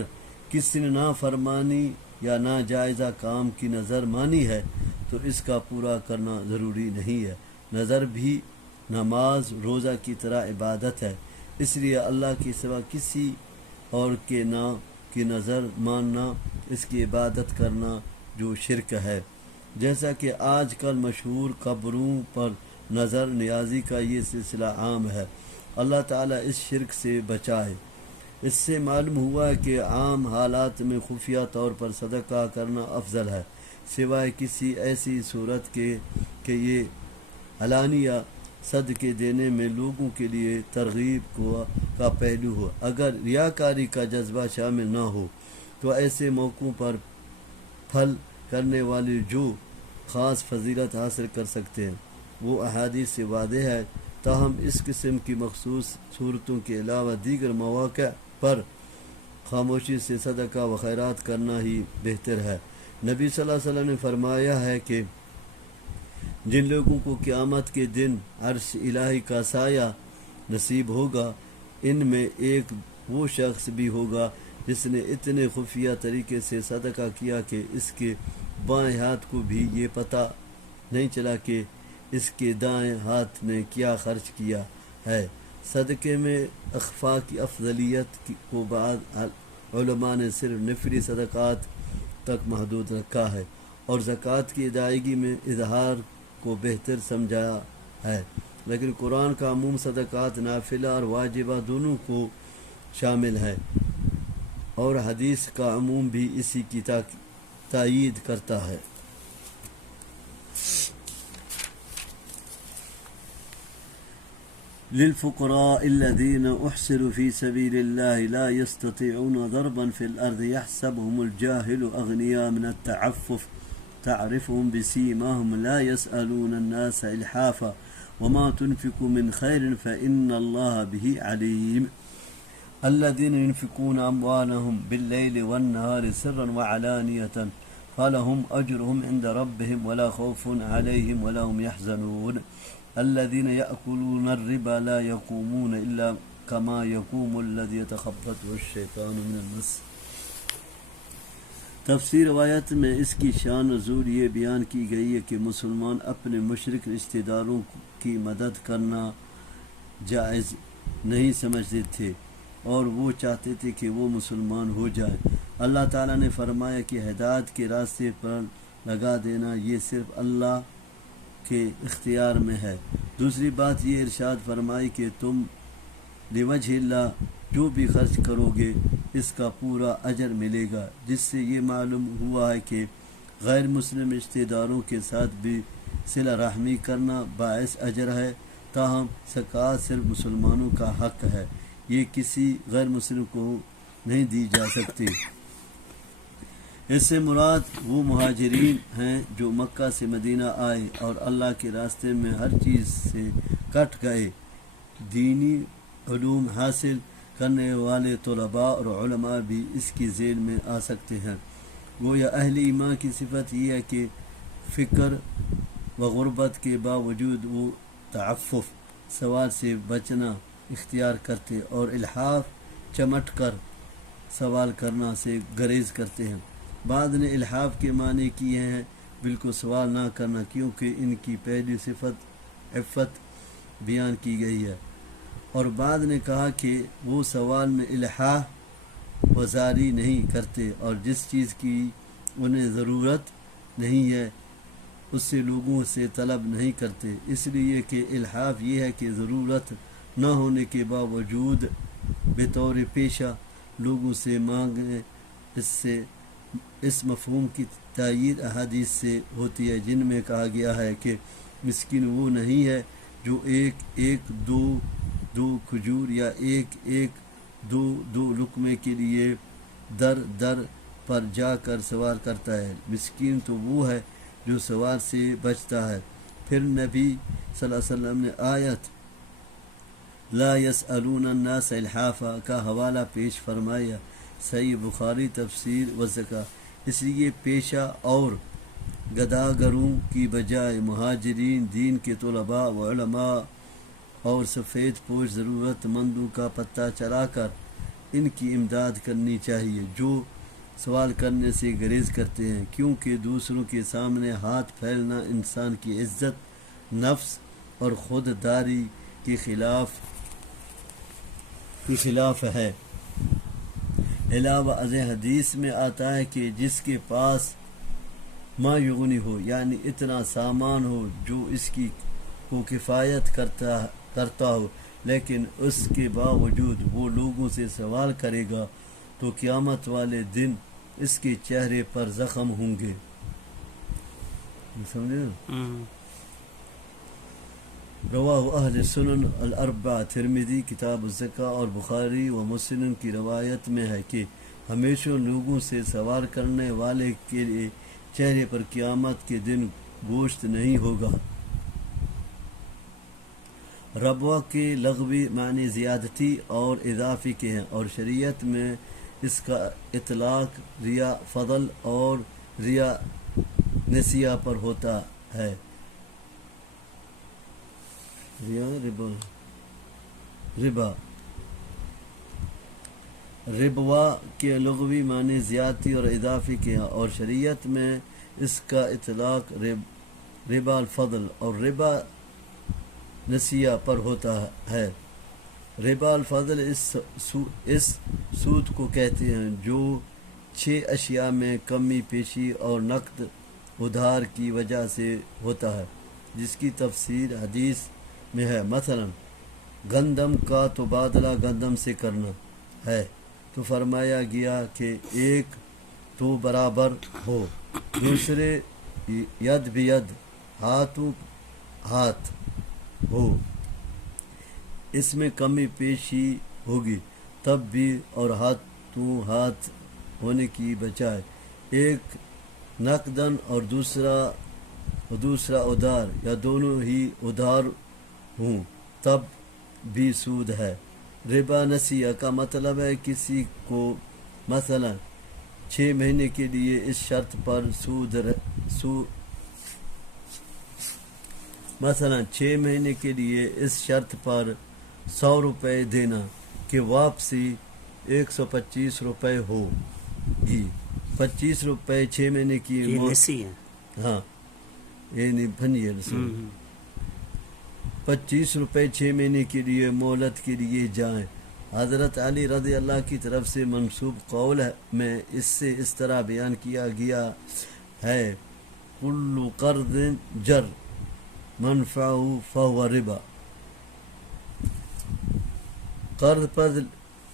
کسی نے نافرمانی یا ناجائزہ کام کی نظر مانی ہے تو اس کا پورا کرنا ضروری نہیں ہے۔ نظر بھی نماز روزہ کی طرح عبادت ہے، اس لیے اللہ کے سوا کسی اور کے نام کی نظر ماننا اس کی عبادت کرنا جو شرک ہے۔ جیسا کہ آج کل مشہور قبروں پر نظر نیازی کا یہ سلسلہ عام ہے، اللہ تعالیٰ اس شرک سے بچائے۔ اس سے معلوم ہوا کہ عام حالات میں خفیہ طور پر صدقہ کرنا افضل ہے، سوائے کسی ایسی صورت کے کہ یہ علانیہ صدقے دینے میں لوگوں کے لیے ترغیب کا پہلو ہو۔ اگر ریاکاری کا جذبہ شامل نہ ہو تو ایسے موقعوں پر پھل کرنے والے جو خاص فضیلت حاصل کر سکتے ہیں وہ احادیث سے واضح ہے، تاہم اس قسم کی مخصوص صورتوں کے علاوہ دیگر مواقع پر خاموشی سے صدقہ و خیرات کرنا ہی بہتر ہے۔ نبی صلی اللہ علیہ وسلم نے فرمایا ہے کہ جن لوگوں کو قیامت کے دن عرش الہی کا سایہ نصیب ہوگا ان میں ایک وہ شخص بھی ہوگا جس نے اتنے خفیہ طریقے سے صدقہ کیا کہ اس کے بائیں ہاتھ کو بھی یہ پتہ نہیں چلا کہ اس کے دائیں ہاتھ نے کیا خرچ کیا ہے۔ صدقے میں اخفاء کی افضلیت کو بعض علماء نے صرف نفلی صدقات تک محدود رکھا ہے اور زکوٰۃ کی ادائیگی میں اظہار کو بہتر سمجھا ہے، لیکن قرآن کا عموم صدقات نافلہ اور واجبہ دونوں کو شامل ہے اور حدیث کا عموم بھی اسی کی تائید کرتا ہے۔ للفقراء الذين احصروا في سبيل الله لا يستطيعون ضربا في الأرض يحسبهم الجاهل أغنياء من التعفف تعرفهم بسيماهم لا يسألون الناس إلحافا وما تنفقوا من خير فإن الله به عليم الذين ينفقون أموالهم بالليل والنهار سرا وعلانية فلهم أجرهم عند ربهم ولا خوف عليهم ولا هم يحزنون الذين يأكلون الربا لا يقومون إلا كما يقوم الذي يتخبطه الشيطان من المس۔ تفسیر روایت میں اس کی شان نزول یہ بیان کی گئی ہے کہ مسلمان اپنے مشرک رشتہ داروں کی مدد کرنا جائز نہیں سمجھتے تھے اور وہ چاہتے تھے کہ وہ مسلمان ہو جائے۔ اللہ تعالیٰ نے فرمایا کہ ہدایت کے راستے پر لگا دینا یہ صرف اللہ کے اختیار میں ہے۔ دوسری بات یہ ارشاد فرمائی کہ تم لوجہ اللہ جو بھی خرچ کرو گے اس کا پورا اجر ملے گا، جس سے یہ معلوم ہوا ہے کہ غیر مسلم رشتہ داروں کے ساتھ بھی صلہ رحمی کرنا باعث اجر ہے، تاہم زکوٰۃ صرف مسلمانوں کا حق ہے، یہ کسی غیر مسلم کو نہیں دی جا سکتی۔ اس سے مراد وہ مہاجرین ہیں جو مکہ سے مدینہ آئے اور اللہ کے راستے میں ہر چیز سے کٹ گئے۔ دینی علوم حاصل کرنے والے طلباء اور علماء بھی اس کی ذیل میں آ سکتے ہیں۔ گویا اہل ایمان کی صفت یہ ہے کہ فقر و غربت کے باوجود وہ تعفف، سوال سے بچنا اختیار کرتے اور الحاف چمٹ کر سوال کرنا سے گریز کرتے ہیں۔ بعض نے الحاف کے معنی کیے ہیں بالکل سوال نہ کرنا، کیونکہ ان کی پہلی صفت عفت بیان کی گئی ہے، اور بعض نے کہا کہ وہ سوال میں الحاح وزاری نہیں کرتے اور جس چیز کی انہیں ضرورت نہیں ہے اس سے لوگوں سے طلب نہیں کرتے، اس لیے کہ الحاف یہ ہے کہ ضرورت نہ ہونے کے باوجود بطور پیشہ لوگوں سے مانگیں۔ اس مفہوم کی تائید احادیث سے ہوتی ہے جن میں کہا گیا ہے کہ مسکین وہ نہیں ہے جو ایک دو کھجور یا دو لقمے کے لیے در در پر جا کر سوال کرتا ہے، مسکین تو وہ ہے جو سوال سے بچتا ہے۔ پھر نبی صلی اللہ علیہ وسلم نے آیت لا يسألون الناس الحافا کا حوالہ پیش فرمایا، صحیح بخاری تفسیر و زکا۔ اس لیے پیشہ اور گداگروں کی بجائے مہاجرین، دین کے طلباء و علماء اور سفید پوش ضرورت مندوں کا پتہ چلا کر ان کی امداد کرنی چاہیے جو سوال کرنے سے گریز کرتے ہیں، کیونکہ دوسروں کے سامنے ہاتھ پھیلنا انسان کی عزت نفس اور خود داری کے خلاف ہے۔ علاوہ ازیں حدیث میں آتا ہے کہ جس کے پاس ما یغنی ہو، یعنی اتنا سامان ہو جو اس کی کو کفایت کرتا ہو، لیکن اس کے باوجود وہ لوگوں سے سوال کرے گا تو قیامت والے دن اس کے چہرے پر زخم ہوں گے۔ سمجھے؟ رواہ اہل سنن الاربعہ، ترمذی کتاب الزکاة اور بخاری و مسلم کی روایت میں ہے کہ ہمیشہ لوگوں سے سوال کرنے والے کے لیے چہرے پر قیامت کے دن گوشت نہیں ہوگا۔ ربوہ کے لغوی معنی زیادتی اور اضافی کے ہیں، اور شریعت میں اس کا اطلاق ریا فضل اور ریا نسیہ پر ہوتا ہے۔ ربوا کے لغوی معنی زیادتی اور اضافی کے ہیں، اور شریعت میں اس کا اطلاق ربا الفضل اور ربا نسیہ پر ہوتا ہے۔ ربا الفضل اس سود کو کہتے ہیں جو 6 اشیاء میں کمی پیشی اور نقد ادھار کی وجہ سے ہوتا ہے، جس کی تفسیر حدیث میں ہے۔ مثلا گندم کا تبادلہ گندم سے کرنا ہے تو فرمایا گیا کہ ایک تو برابر ہو، دوسرے ید بید ہاتھوں ہاتھ ہو، اس میں کمی پیشی ہوگی تب بھی، اور ہاتھوں ہاتھ ہونے کی بجائے ایک نقدن اور دوسرا ادھار یا دونوں ہی ادھار ہوں تب بھی سود ہے۔ ربا نسیہ کا مطلب ہے کسی کو مثلا 6 مہینے کے لیے اس شرط پر مثلا 6 مہینے کے لیے اس شرط پر 100 روپے دینا کہ واپسی 125 روپے ہوگی۔ 25 روپے 6 مہینے کی ہاں یعنی 25 روپے 6 مہینے کے لیے مہلت کے لیے جائیں۔ حضرت علی رضی اللہ کی طرف سے منسوب قول میں اس سے اس طرح بیان کیا گیا ہے کل قرض جر منفعہ فہو ربا،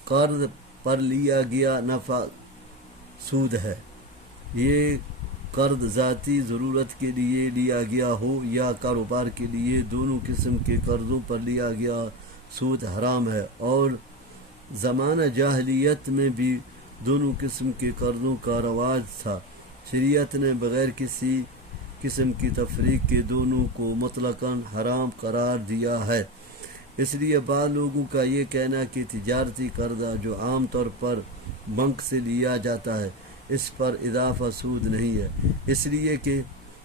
قرض پر لیا گیا نفع سود ہے۔ یہ قرض ذاتی ضرورت کے لیے لیا گیا ہو یا کاروبار کے لیے، دونوں قسم کے قرضوں پر لیا گیا سود حرام ہے، اور زمانہ جاہلیت میں بھی دونوں قسم کے قرضوں کا رواج تھا۔ شریعت نے بغیر کسی قسم کی تفریق کے دونوں کو مطلقاً حرام قرار دیا ہے۔ اس لیے بعض لوگوں کا یہ کہنا کہ تجارتی قرضہ جو عام طور پر بینک سے لیا جاتا ہے اس پر اضافہ سود نہیں ہے، اس لیے کہ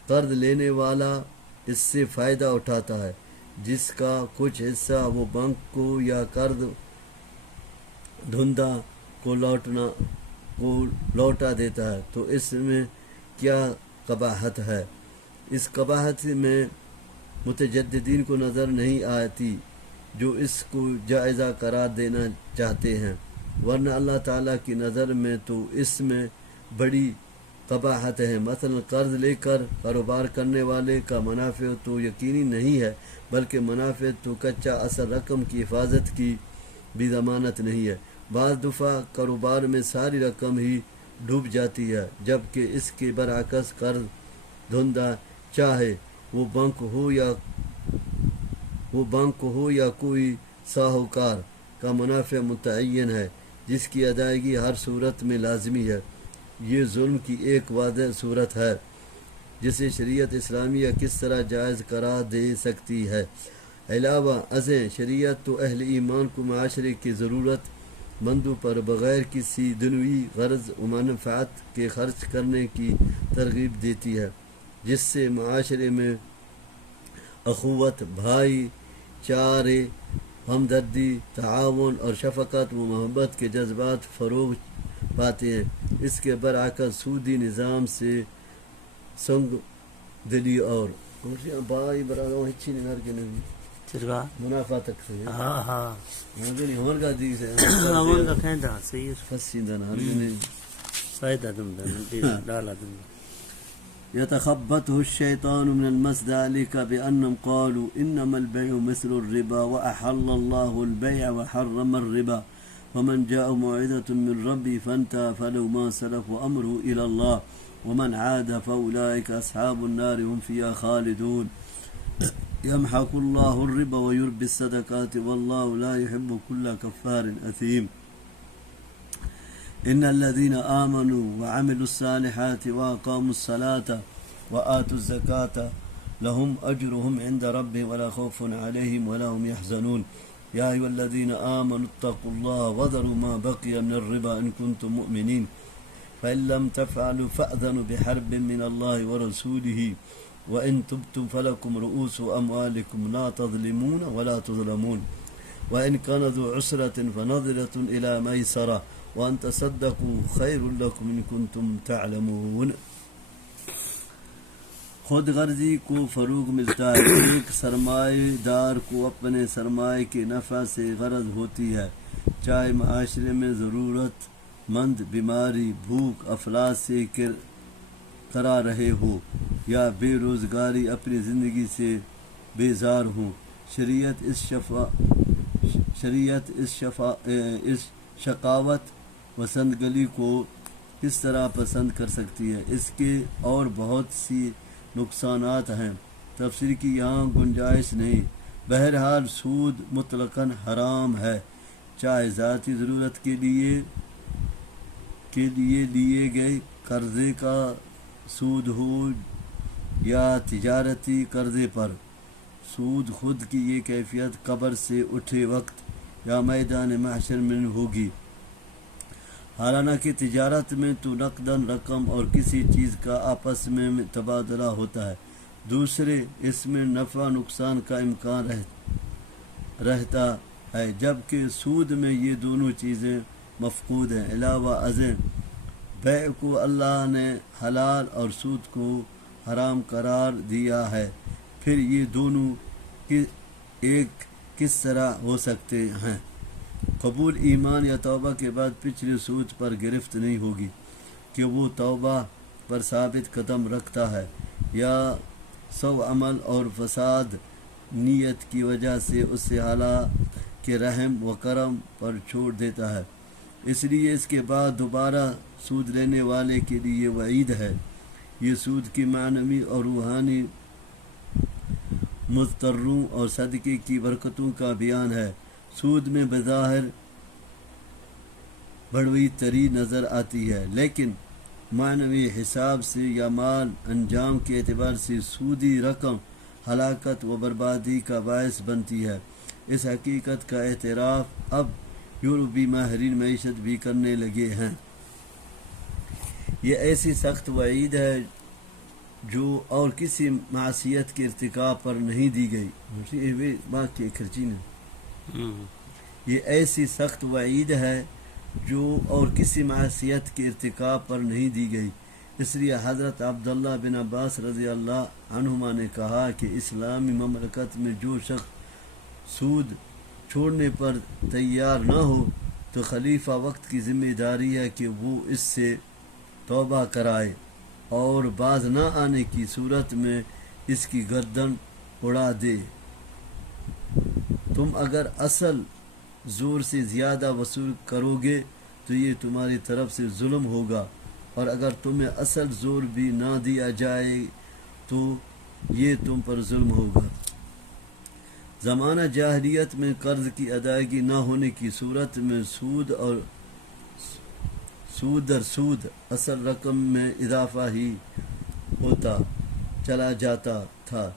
قرض لینے والا اس سے فائدہ اٹھاتا ہے، جس کا کچھ حصہ وہ بینک کو یا قرض دھندہ کو لوٹا دیتا ہے تو اس میں کیا قباحت ہے؟ اس قباحت میں متجددین کو نظر نہیں آتی جو اس کو جائزہ قرار دینا چاہتے ہیں، ورنہ اللہ تعالیٰ کی نظر میں تو اس میں بڑی قباحت ہے۔ مثلا قرض لے کر کاروبار کرنے والے کا منافع تو یقینی نہیں ہے، بلکہ منافع تو کچا اصل رقم کی حفاظت کی بھی ضمانت نہیں ہے۔ بعض دفعہ کاروبار میں ساری رقم ہی ڈوب جاتی ہے، جبکہ اس کے برعکس قرض دھندہ چاہے وہ بینک ہو یا کوئی ساہوکار کا منافع متعین ہے جس کی ادائیگی ہر صورت میں لازمی ہے۔ یہ ظلم کی ایک واضح صورت ہے جسے شریعت اسلامیہ کس طرح جائز قرار دے سکتی ہے۔ علاوہ ازیں شریعت تو اہل ایمان کو معاشرے کی ضرورت مندوں پر بغیر کسی دنیوی غرض و منفعت کے خرچ کرنے کی ترغیب دیتی ہے، جس سے معاشرے میں اخوت، بھائی چارے، ہمدردی، تعاون اور شفقت و محبت کے جذبات فروغ پاتے ہیں۔ اس کے برعکس سودی نظام سے سنگ دلی اور بھائی برادروں ہچی نگر کے نہیں چرگا منافع تک سے ہاں ہاں ہمن کا دی سے امن کا کہندا صحیح فسیدن ہر دن فائدہ دم ڈالا دم يتخبطه الشيطان من المس ذلك بأنهم قالوا إنما البيع مثل الربا وأحل الله البيع وحرم الربا ومن جاء موعظة من ربي فانتهى فله ما سلف وأمره إلى الله ومن عاد فأولئك أصحاب النار هم فيها خالدون يمحق الله الربا ويربي الصدقات والله لا يحب كل كفار أثيم إن الذين آمنوا وعملوا الصالحات وأقاموا الصلاة وآتوا الزكاة لهم أجرهم عند ربهم ولا خوف عليهم ولا هم يحزنون يا أيها الذين آمنوا اتقوا الله وذروا ما بقي من الربا إن كنتم مؤمنين فإن لم تفعلوا فأذنوا بحرب من الله ورسوله وإن تبتم فلكم رؤوس أموالكم لا تظلمون ولا تظلمون وإن كان ذو عسرة فنظرة إلى ميسرة وأن تصدقوا خير لكم إن كنتم تعلمون۔ خود غرضی کو فروغ ملتا ہے۔ ایک سرمایہ دار کو اپنے سرمایہ کے نفع سے غرض ہوتی ہے، چاہے معاشرے میں ضرورت مند بیماری، بھوک، افلاس سے کرا رہے ہو یا بے روزگاری اپنی زندگی سے بیزار ہوں۔ شریعت اس شقاوت پسندگلی کو کس طرح پسند کر سکتی ہے؟ اس کے اور بہت سی نقصانات ہیں، تفسیر کی یہاں گنجائش نہیں۔ بہرحال سود مطلقاً حرام ہے، چاہے ذاتی ضرورت کے لیے لیے گئے قرضے کا سود ہو یا تجارتی قرضے پر۔ سود خود کی یہ کیفیت قبر سے اٹھے وقت یا میدان محشر میں ہوگی، حالانکہ تجارت میں تو نقداً رقم اور کسی چیز کا آپس میں تبادلہ ہوتا ہے، دوسرے اس میں نفع نقصان کا امکان رہتا ہے، جبکہ سود میں یہ دونوں چیزیں مفقود ہیں۔ علاوہ ازیں بیع کو اللہ نے حلال اور سود کو حرام قرار دیا ہے، پھر یہ دونوں ایک کس طرح ہو سکتے ہیں؟ قبول ایمان یا توبہ کے بعد پچھلے سود پر گرفت نہیں ہوگی کہ وہ توبہ پر ثابت قدم رکھتا ہے، یا سو عمل اور فساد نیت کی وجہ سے اسے اللہ کے رحم و کرم پر چھوڑ دیتا ہے، اس لیے اس کے بعد دوبارہ سود لینے والے کے لیے وعید ہے۔ یہ سود کی معنوی اور روحانی مضطروں اور صدقے کی برکتوں کا بیان ہے۔ سود میں بظاہر بڑوئی تری نظر آتی ہے، لیکن معنوی حساب سے یا مال انجام کے اعتبار سے سودی رقم ہلاکت و بربادی کا باعث بنتی ہے۔ اس حقیقت کا اعتراف اب یورپی ماہرین معیشت بھی کرنے لگے ہیں۔ یہ ایسی سخت وعید ہے جو اور کسی معصیت کے ارتکاب پر نہیں دی گئی. یہ بات کی خرچی نے یہ ایسی سخت وعید ہے جو اور کسی معصیت کے ارتکاب پر نہیں دی گئی. اس لیے حضرت عبداللہ بن عباس رضی اللہ عنہما نے کہا کہ اسلامی مملکت میں جو شخص سود چھوڑنے پر تیار نہ ہو تو خلیفہ وقت کی ذمہ داری ہے کہ وہ اس سے توبہ کرائے اور باز نہ آنے کی صورت میں اس کی گردن اڑا دے. تم اگر اصل زور سے زیادہ وصول کرو گے تو یہ تمہاری طرف سے ظلم ہوگا، اور اگر تمہیں اصل زور بھی نہ دیا جائے تو یہ تم پر ظلم ہوگا. زمانہ جاہلیت میں قرض کی ادائیگی نہ ہونے کی صورت میں سود اور سود در سود اصل رقم میں اضافہ ہی ہوتا چلا جاتا تھا،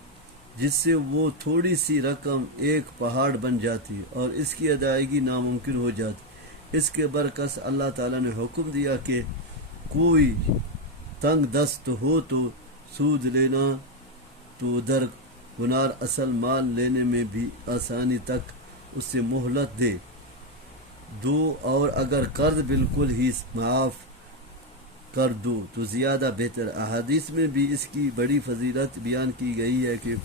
جس سے وہ تھوڑی سی رقم ایک پہاڑ بن جاتی اور اس کی ادائیگی ناممکن ہو جاتی. اس کے برعکس اللہ تعالیٰ نے حکم دیا کہ کوئی تنگ دست ہو تو سود لینا تو درکنار اصل مال لینے میں بھی آسانی تک اس سے مہلت دو، اور اگر قرض بالکل ہی معاف کر دو تو زیادہ بہتر. احادیث میں بھی اس کی بڑی فضیلت بیان کی گئی ہے کہ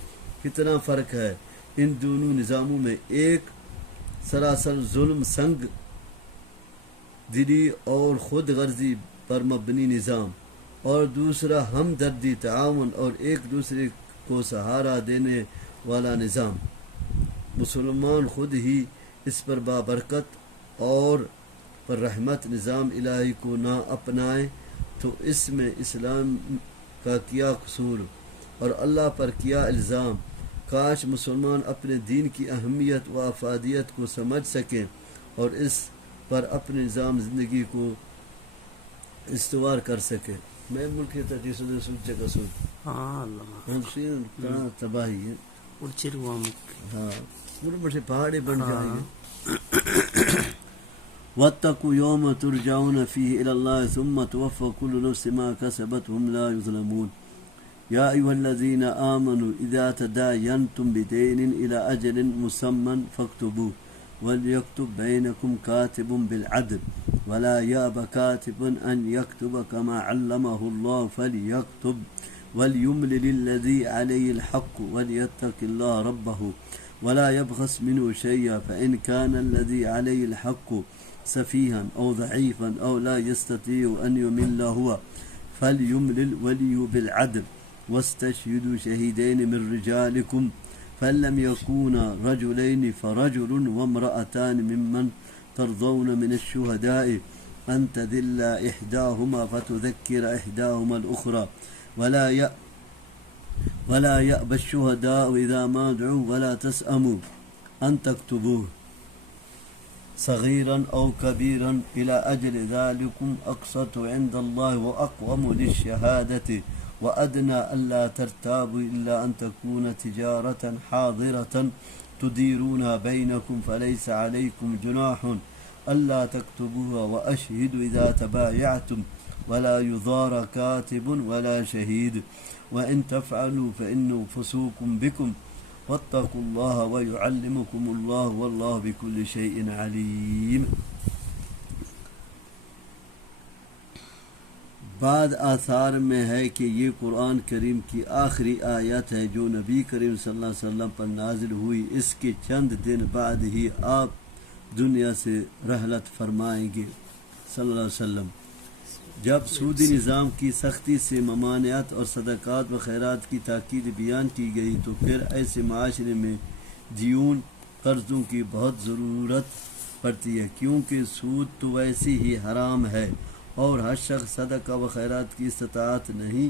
کتنا فرق ہے ان دونوں نظاموں میں. ایک سراسر ظلم، سنگ دلی اور خود غرضی پر مبنی نظام، اور دوسرا ہمدردی، تعاون اور ایک دوسرے کو سہارا دینے والا نظام. مسلمان خود ہی اس پر بابرکت اور پر رحمت نظام الہی کو نہ اپنائے تو اس میں اسلام کا کیا قصور اور اللہ پر کیا الزام. کاش مسلمان اپنے دین کی اہمیت و افادیت کو سمجھ سکیں اور اس پر اپنے نظام زندگی کو استوار کر سکے. میں ملک تجیس سود جگہ سود ہاں تباہی ہے ہاں پورے بڑے پہاڑے بن جائیں گے. واتقوا يوم ترجعون فيه إلى الله ثم توفى كل نفس ما كسبت وهم لا يظلمون. يا أيها الذين آمنوا إذا تداينتم بدين إلى أجل مسمى فاكتبوه وليكتب بينكم كاتب بالعدل ولا يأب كاتب أن يكتب كما علمه الله فليكتب وليملل الذي عليه الحق وليتق الله ربه ولا يبخس منه شيئا فإن كان الذي عليه الحق سفيها أو ضعيفا أو لا يستطيع أن يمل هو فليملل ولي بالعدل واستشهدوا شهيدين من رجالكم فإن لم يكونا رجلين فرجل وامرأتان ممن ترضون من الشهداء أن تذل إحداهما فتذكر إحداهما الأخرى ولا يأبى الشهداء إذا ما دعوا ولا تسأموا أن تكتبوه صغيرا أو كبيرا إلى أجل ذلكم أقسط عند الله وأقوم للشهادة وأدنى ألا ترتابوا إلا أن تكون تجارة حاضرة تديرونها بينكم فليس عليكم جناح ألا تكتبوها وأشهدوا إذا تبايعتم ولا يضار كاتب ولا شهيد وإن تفعلوا فإنه فسوق بكم واتقوا الله ويعلمكم الله والله بكل شيء عليم. بعد آثار میں ہے کہ یہ قرآن کریم کی آخری آیت ہے جو نبی کریم صلی اللہ علیہ وسلم پر نازل ہوئی. اس کے چند دن بعد ہی آپ دنیا سے رحلت فرمائیں گے صلی اللہ علیہ وسلم. جب سودی نظام کی سختی سے ممانعت اور صدقات و خیرات کی تاکید بیان کی گئی تو پھر ایسے معاشرے میں دیون قرضوں کی بہت ضرورت پڑتی ہے، کیونکہ سود تو ویسے ہی حرام ہے اور ہر شخص صدقہ و خیرات کی استطاعت نہیں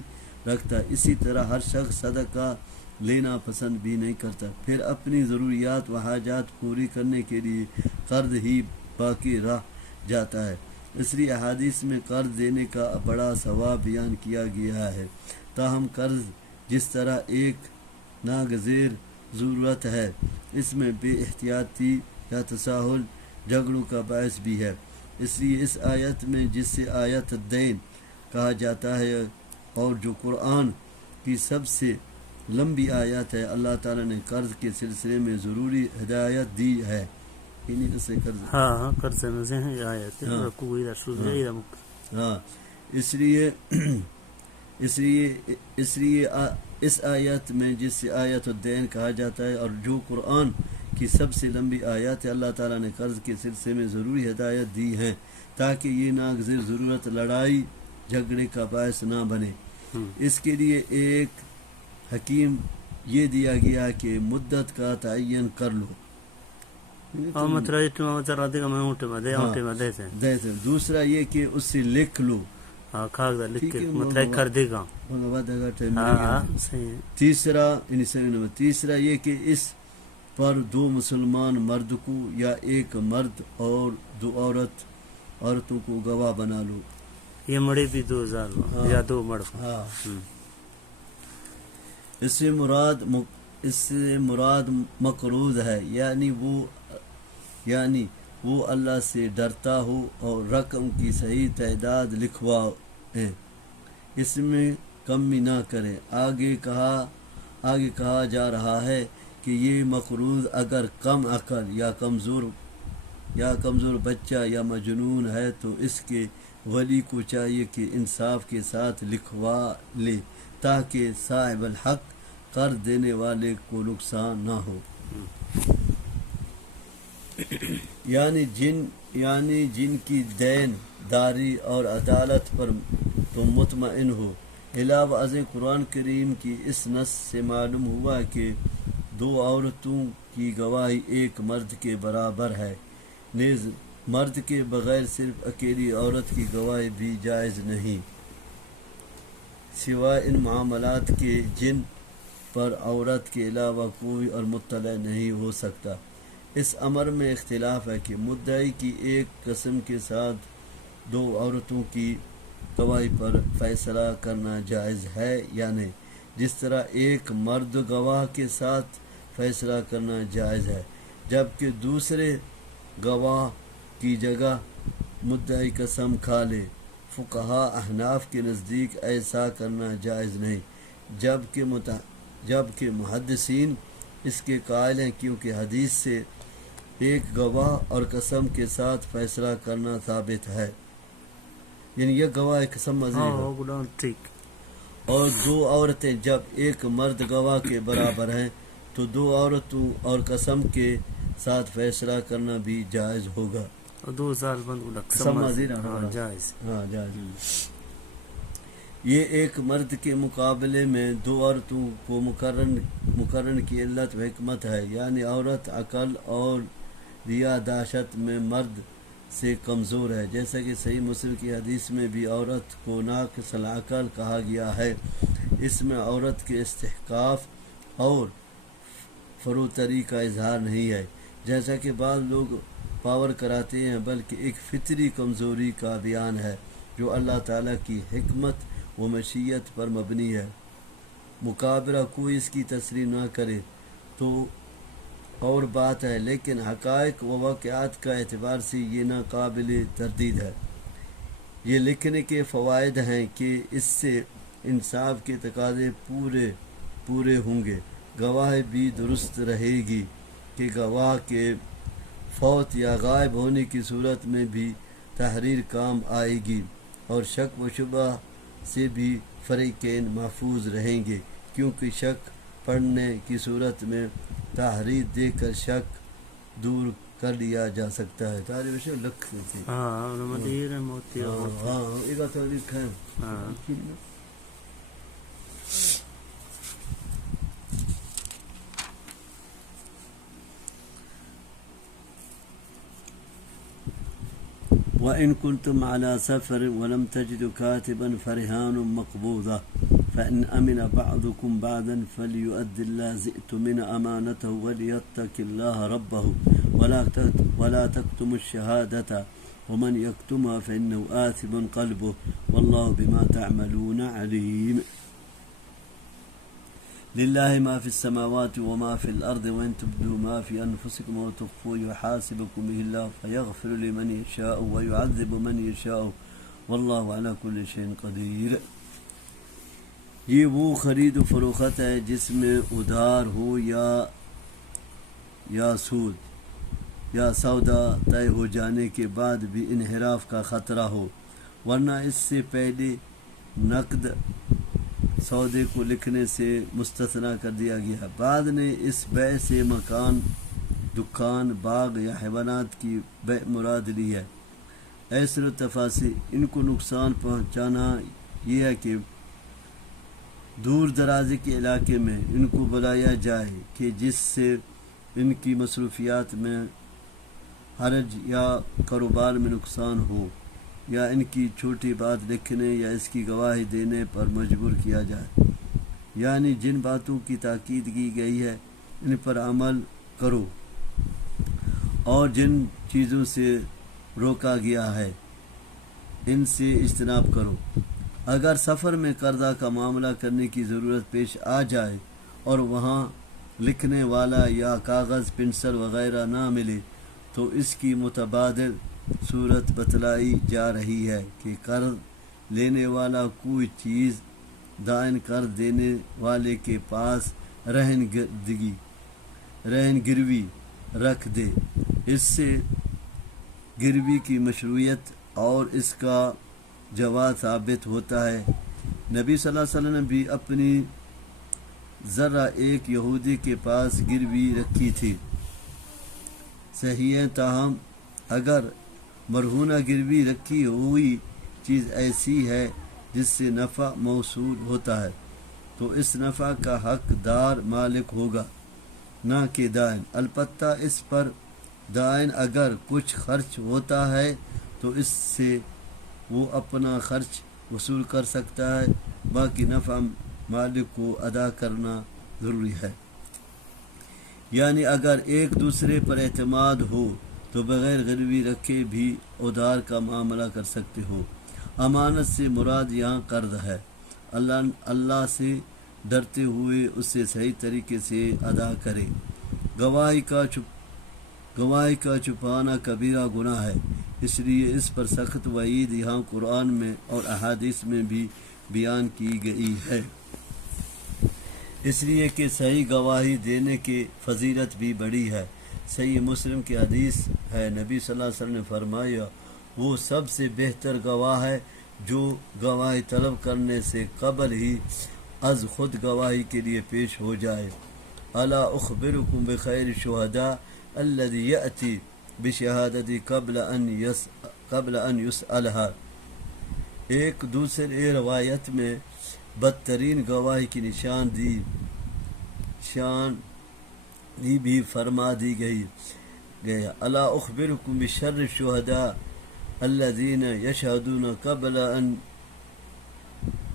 رکھتا. اسی طرح ہر شخص صدقہ لینا پسند بھی نہیں کرتا. پھر اپنی ضروریات و حاجات پوری کرنے کے لیے قرض ہی باقی رہ جاتا ہے. اس لیے احادیث میں قرض دینے کا بڑا ثواب بیان کیا گیا ہے. تاہم قرض جس طرح ایک ناگزیر ضرورت ہے، اس میں بے احتیاطی یا تساہل جھگڑوں کا باعث بھی ہے. اس لیے اس آیت میں جس سے آیت الدین کہا جاتا ہے اور جو قرآن کی سب سے لمبی آیت ہے. اللہ تعالیٰ نے قرض کے سلسلے میں ضروری ہدایت دی ہے. انہیں اسے قرض ہاں قرض نزے ہیں آیت ہاں. رکوع اذا شرع اذا ہاں اس لیے اس آیت میں جس آیت الدین کہا جاتا ہے اور جو قرآن کی سب سے لمبی آیات ہے، اللہ تعالیٰ نے قرض کے سلسلے میں ضروری ہدایت دی ہے تاکہ یہ ناگزیر ضرورت لڑائی جھگڑے کا باعث نہ بنے. اس کے لیے ایک حکیم یہ دیا گیا کہ مدت کا تعین کر لو. دوسرا یہ کہ اس سے لکھ لو. تیسرا یہ کہ اس پر 2 مسلمان مرد کو یا ایک مرد اور 2 عورتوں کو گواہ بنا لو. یہ مڑے بھی 2000 یا 2 مڑ. اس سے مراد مقروض ہے، یعنی وہ اللہ سے ڈرتا ہو اور رقم کی صحیح تعداد لکھوائے، اس میں کمی نہ کرے. آگے کہا جا رہا ہے کہ یہ مقروض اگر کم عقل یا کمزور بچہ یا مجنون ہے تو اس کے ولی کو چاہیے کہ انصاف کے ساتھ لکھوا لے تاکہ صاحب الحق قرض دینے والے کو نقصان نہ ہو. یعنی جن کی دین داری اور عدالت پر تم مطمئن ہو. علاوہ ازیں قرآن کریم کی اس نص سے معلوم ہوا کہ 2 عورتوں کی گواہی ایک مرد کے برابر ہے. نیز مرد کے بغیر صرف اکیلی عورت کی گواہی بھی جائز نہیں، سوائے ان معاملات کے جن پر عورت کے علاوہ کوئی اور مطلع نہیں ہو سکتا. اس امر میں اختلاف ہے کہ مدعی کی ایک قسم کے ساتھ 2 عورتوں کی گواہی پر فیصلہ کرنا جائز ہے یا نہیں، جس طرح ایک مرد گواہ کے ساتھ فیصلہ کرنا جائز ہے جبکہ دوسرے گواہ کی جگہ مدعی قسم کھا لے. فقہا احناف کے نزدیک ایسا کرنا جائز نہیں، جبکہ محدثین اس کے قائل ہیں کیونکہ حدیث سے ایک گواہ اور قسم کے ساتھ فیصلہ کرنا ثابت ہے. یعنی یہ گواہ قسم مزید اور 2 عورتیں جب ایک مرد گواہ کے برابر ہیں تو 2 عورتوں اور قسم کے ساتھ فیصلہ کرنا بھی جائز ہوگا. 2000 جائز. یہ ایک مرد کے مقابلے میں 2 عورتوں کو مقرن کی علت و حکمت ہے، یعنی عورت عقل اور ریاداشت میں مرد سے کمزور ہے، جیسا کہ صحیح مسلم کی حدیث میں بھی عورت کو ناقص العقل کہا گیا ہے. اس میں عورت کے استحقاق اور فروتری کا اظہار نہیں ہے جیسا کہ بعض لوگ پاور کراتے ہیں، بلکہ ایک فطری کمزوری کا بیان ہے جو اللہ تعالیٰ کی حکمت و مشیت پر مبنی ہے. مقابلہ کوئی اس کی تصریح نہ کرے تو اور بات ہے، لیکن حقائق و واقعات کا اعتبار سے یہ ناقابل تردید ہے. یہ لکھنے کے فوائد ہیں کہ اس سے انصاف کے تقاضے پورے ہوں گے، گواہ بھی درست رہے گی کہ گواہ کے فوت یا غائب ہونے کی صورت میں بھی تحریر کام آئے گی، اور شک و شبہ سے بھی فریقین محفوظ رہیں گے، کیونکہ شک پڑھنے کی صورت میں تحریر دے کر شک دور کر لیا جا سکتا ہے. وَإِن كُنتُمْ عَلَى سَفَرٍ وَلَمْ تَجِدُوا كَاتِبًا فَرِهَانٌ مَقْبُوضَةٌ فَإِنْ أَمِنَ بَعْضُكُمْ بَعْضًا فَلْيُؤَدِّ الَّذِي اؤْتُمِنَ أَمَانَتَهُ وَلْيَتَّقِ اللَّهَ رَبَّهُ وَلَا تَكْتُمُوا الشَّهَادَةَ وَمَنْ يَكْتُمْهَا فَإِنَّهُ آثِمٌ قَلْبُهُ وَاللَّهُ بِمَا تَعْمَلُونَ عَلِيمٌ. لله ما في السماوات وما في الأرض وإن تبدوا ما في أنفسكم وتخفوه يحاسبكم به الله فيغفر لمن يشاء ويعذب من يشاء والله على كل شيء قدير. یہ وہ خرید و فروخت ہے جس میں ادھار ہو یا سود یا سودا طے ہو جانے کے بعد بھی انحراف کا خطرہ ہو، ورنہ اس سے پہلے نقد سودے کو لکھنے سے مستثنیٰ کر دیا گیا۔ بعد نے اس بیع سے مکان، دکان، باغ یا حیوانات کی بیع مراد لی ہے۔ ایسر و تفاصیل ان کو نقصان پہنچانا یہ ہے کہ دور دراز کے علاقے میں ان کو بلایا جائے کہ جس سے ان کی مصروفیات میں حرج یا کاروبار میں نقصان ہو، یا ان کی چھوٹی بات لکھنے یا اس کی گواہی دینے پر مجبور کیا جائے، یعنی جن باتوں کی تاکید کی گئی ہے ان پر عمل کرو، اور جن چیزوں سے روکا گیا ہے ان سے اجتناب کرو۔ اگر سفر میں قرضہ کا معاملہ کرنے کی ضرورت پیش آ جائے اور وہاں لکھنے والا یا کاغذ، پنسل وغیرہ نہ ملے تو اس کی متبادل صورت بتلائی جا رہی ہے کہ قرض لینے والا کوئی چیز دائن قرض دینے والے کے پاس رہن گروی رکھ دے۔ اس سے گروی کی مشروعیت اور اس کا جواز ثابت ہوتا ہے۔ نبی صلی اللہ علیہ وسلم نے بھی اپنی ذرہ ایک یہودی کے پاس گروی رکھی تھی، صحیح ہے، تاہم اگر مرہونہ گروی رکھی ہوئی چیز ایسی ہے جس سے نفع موصول ہوتا ہے تو اس نفع کا حقدار مالک ہوگا، نہ کہ دائن۔ البتہ اس پر دائن اگر کچھ خرچ ہوتا ہے تو اس سے وہ اپنا خرچ وصول کر سکتا ہے، باقی نفع مالک کو ادا کرنا ضروری ہے۔ یعنی اگر ایک دوسرے پر اعتماد ہو تو بغیر گروی رکھے بھی ادھار کا معاملہ کر سکتے ہو۔ امانت سے مراد یہاں قرض ہے۔ اللہ سے ڈرتے ہوئے اسے صحیح طریقے سے ادا کرے۔ گواہی کا چھپانا کبیرہ گناہ ہے، اس لیے اس پر سخت وعید یہاں قرآن میں اور احادیث میں بھی بیان کی گئی ہے، اس لیے کہ صحیح گواہی دینے کی فضیلت بھی بڑی ہے۔ صحیح مسلم کی حدیث ہے، نبی صلی اللہ علیہ وسلم نے فرمایا، وہ سب سے بہتر گواہ ہے جو گواہی طلب کرنے سے قبل ہی از خود گواہی کے لیے پیش ہو جائے۔ الا اخبرکم بخیر الشہداء الذی یأتی بشہادتی قبل ان یسألها۔ ایک دوسرے روایت میں بدترین گواہی کی نشاندہی بھی فرما دی گئی۔ الا اخبرکم بشر الشہداء الذین یشہدون قبل ان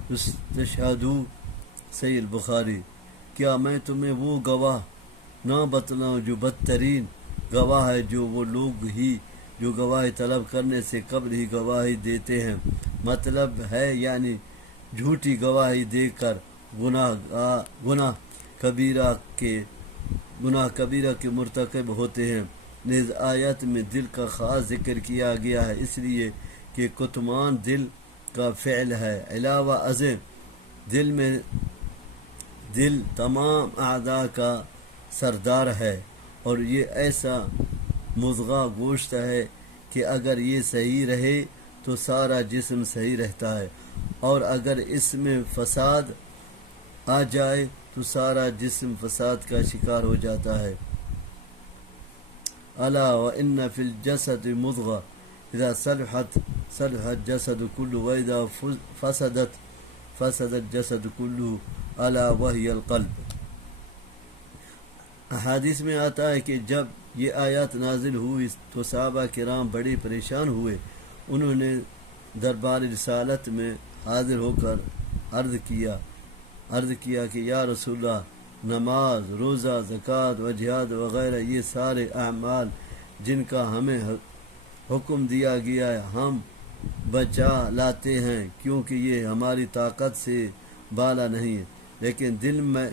یستشہدوا، صحیح البخاری۔ کیا میں تمہیں وہ گواہ نہ بتلاؤں جو بدترین گواہ ہے، جو وہ لوگ ہی جو گواہی طلب کرنے سے قبل ہی گواہی دیتے ہیں، مطلب ہے یعنی جھوٹی گواہی دے کر گناہ کبیرہ کے مرتکب ہوتے ہیں۔ نیز آیت میں دل کا خاص ذکر کیا گیا ہے، اس لیے کہ کتمان دل کا فعل ہے۔ علاوہ ازیں دل تمام اعضاء کا سردار ہے، اور یہ ایسا مضغہ گوشت ہے کہ اگر یہ صحیح رہے تو سارا جسم صحیح رہتا ہے، اور اگر اس میں فساد آ جائے تو سارا جسم فساد کا شکار ہو جاتا ہے۔ الا وان فی الجسد مضغہ اذا صلحت صلح الجسد كله واذا فسدت فسد الجسد كله الا وهي القلب۔ احادیث میں آتا ہے کہ جب یہ آیات نازل ہوئی تو صحابہ کرام بڑے پریشان ہوئے۔ انہوں نے دربار رسالت میں حاضر ہو کر عرض کیا کہ یا رسول اللہ، نماز، روزہ، زکوٰۃ و جہاد وغیرہ یہ سارے اعمال جن کا ہمیں حکم دیا گیا ہے ہم بچا لاتے ہیں، کیونکہ یہ ہماری طاقت سے بالا نہیں ہے، لیکن دل میں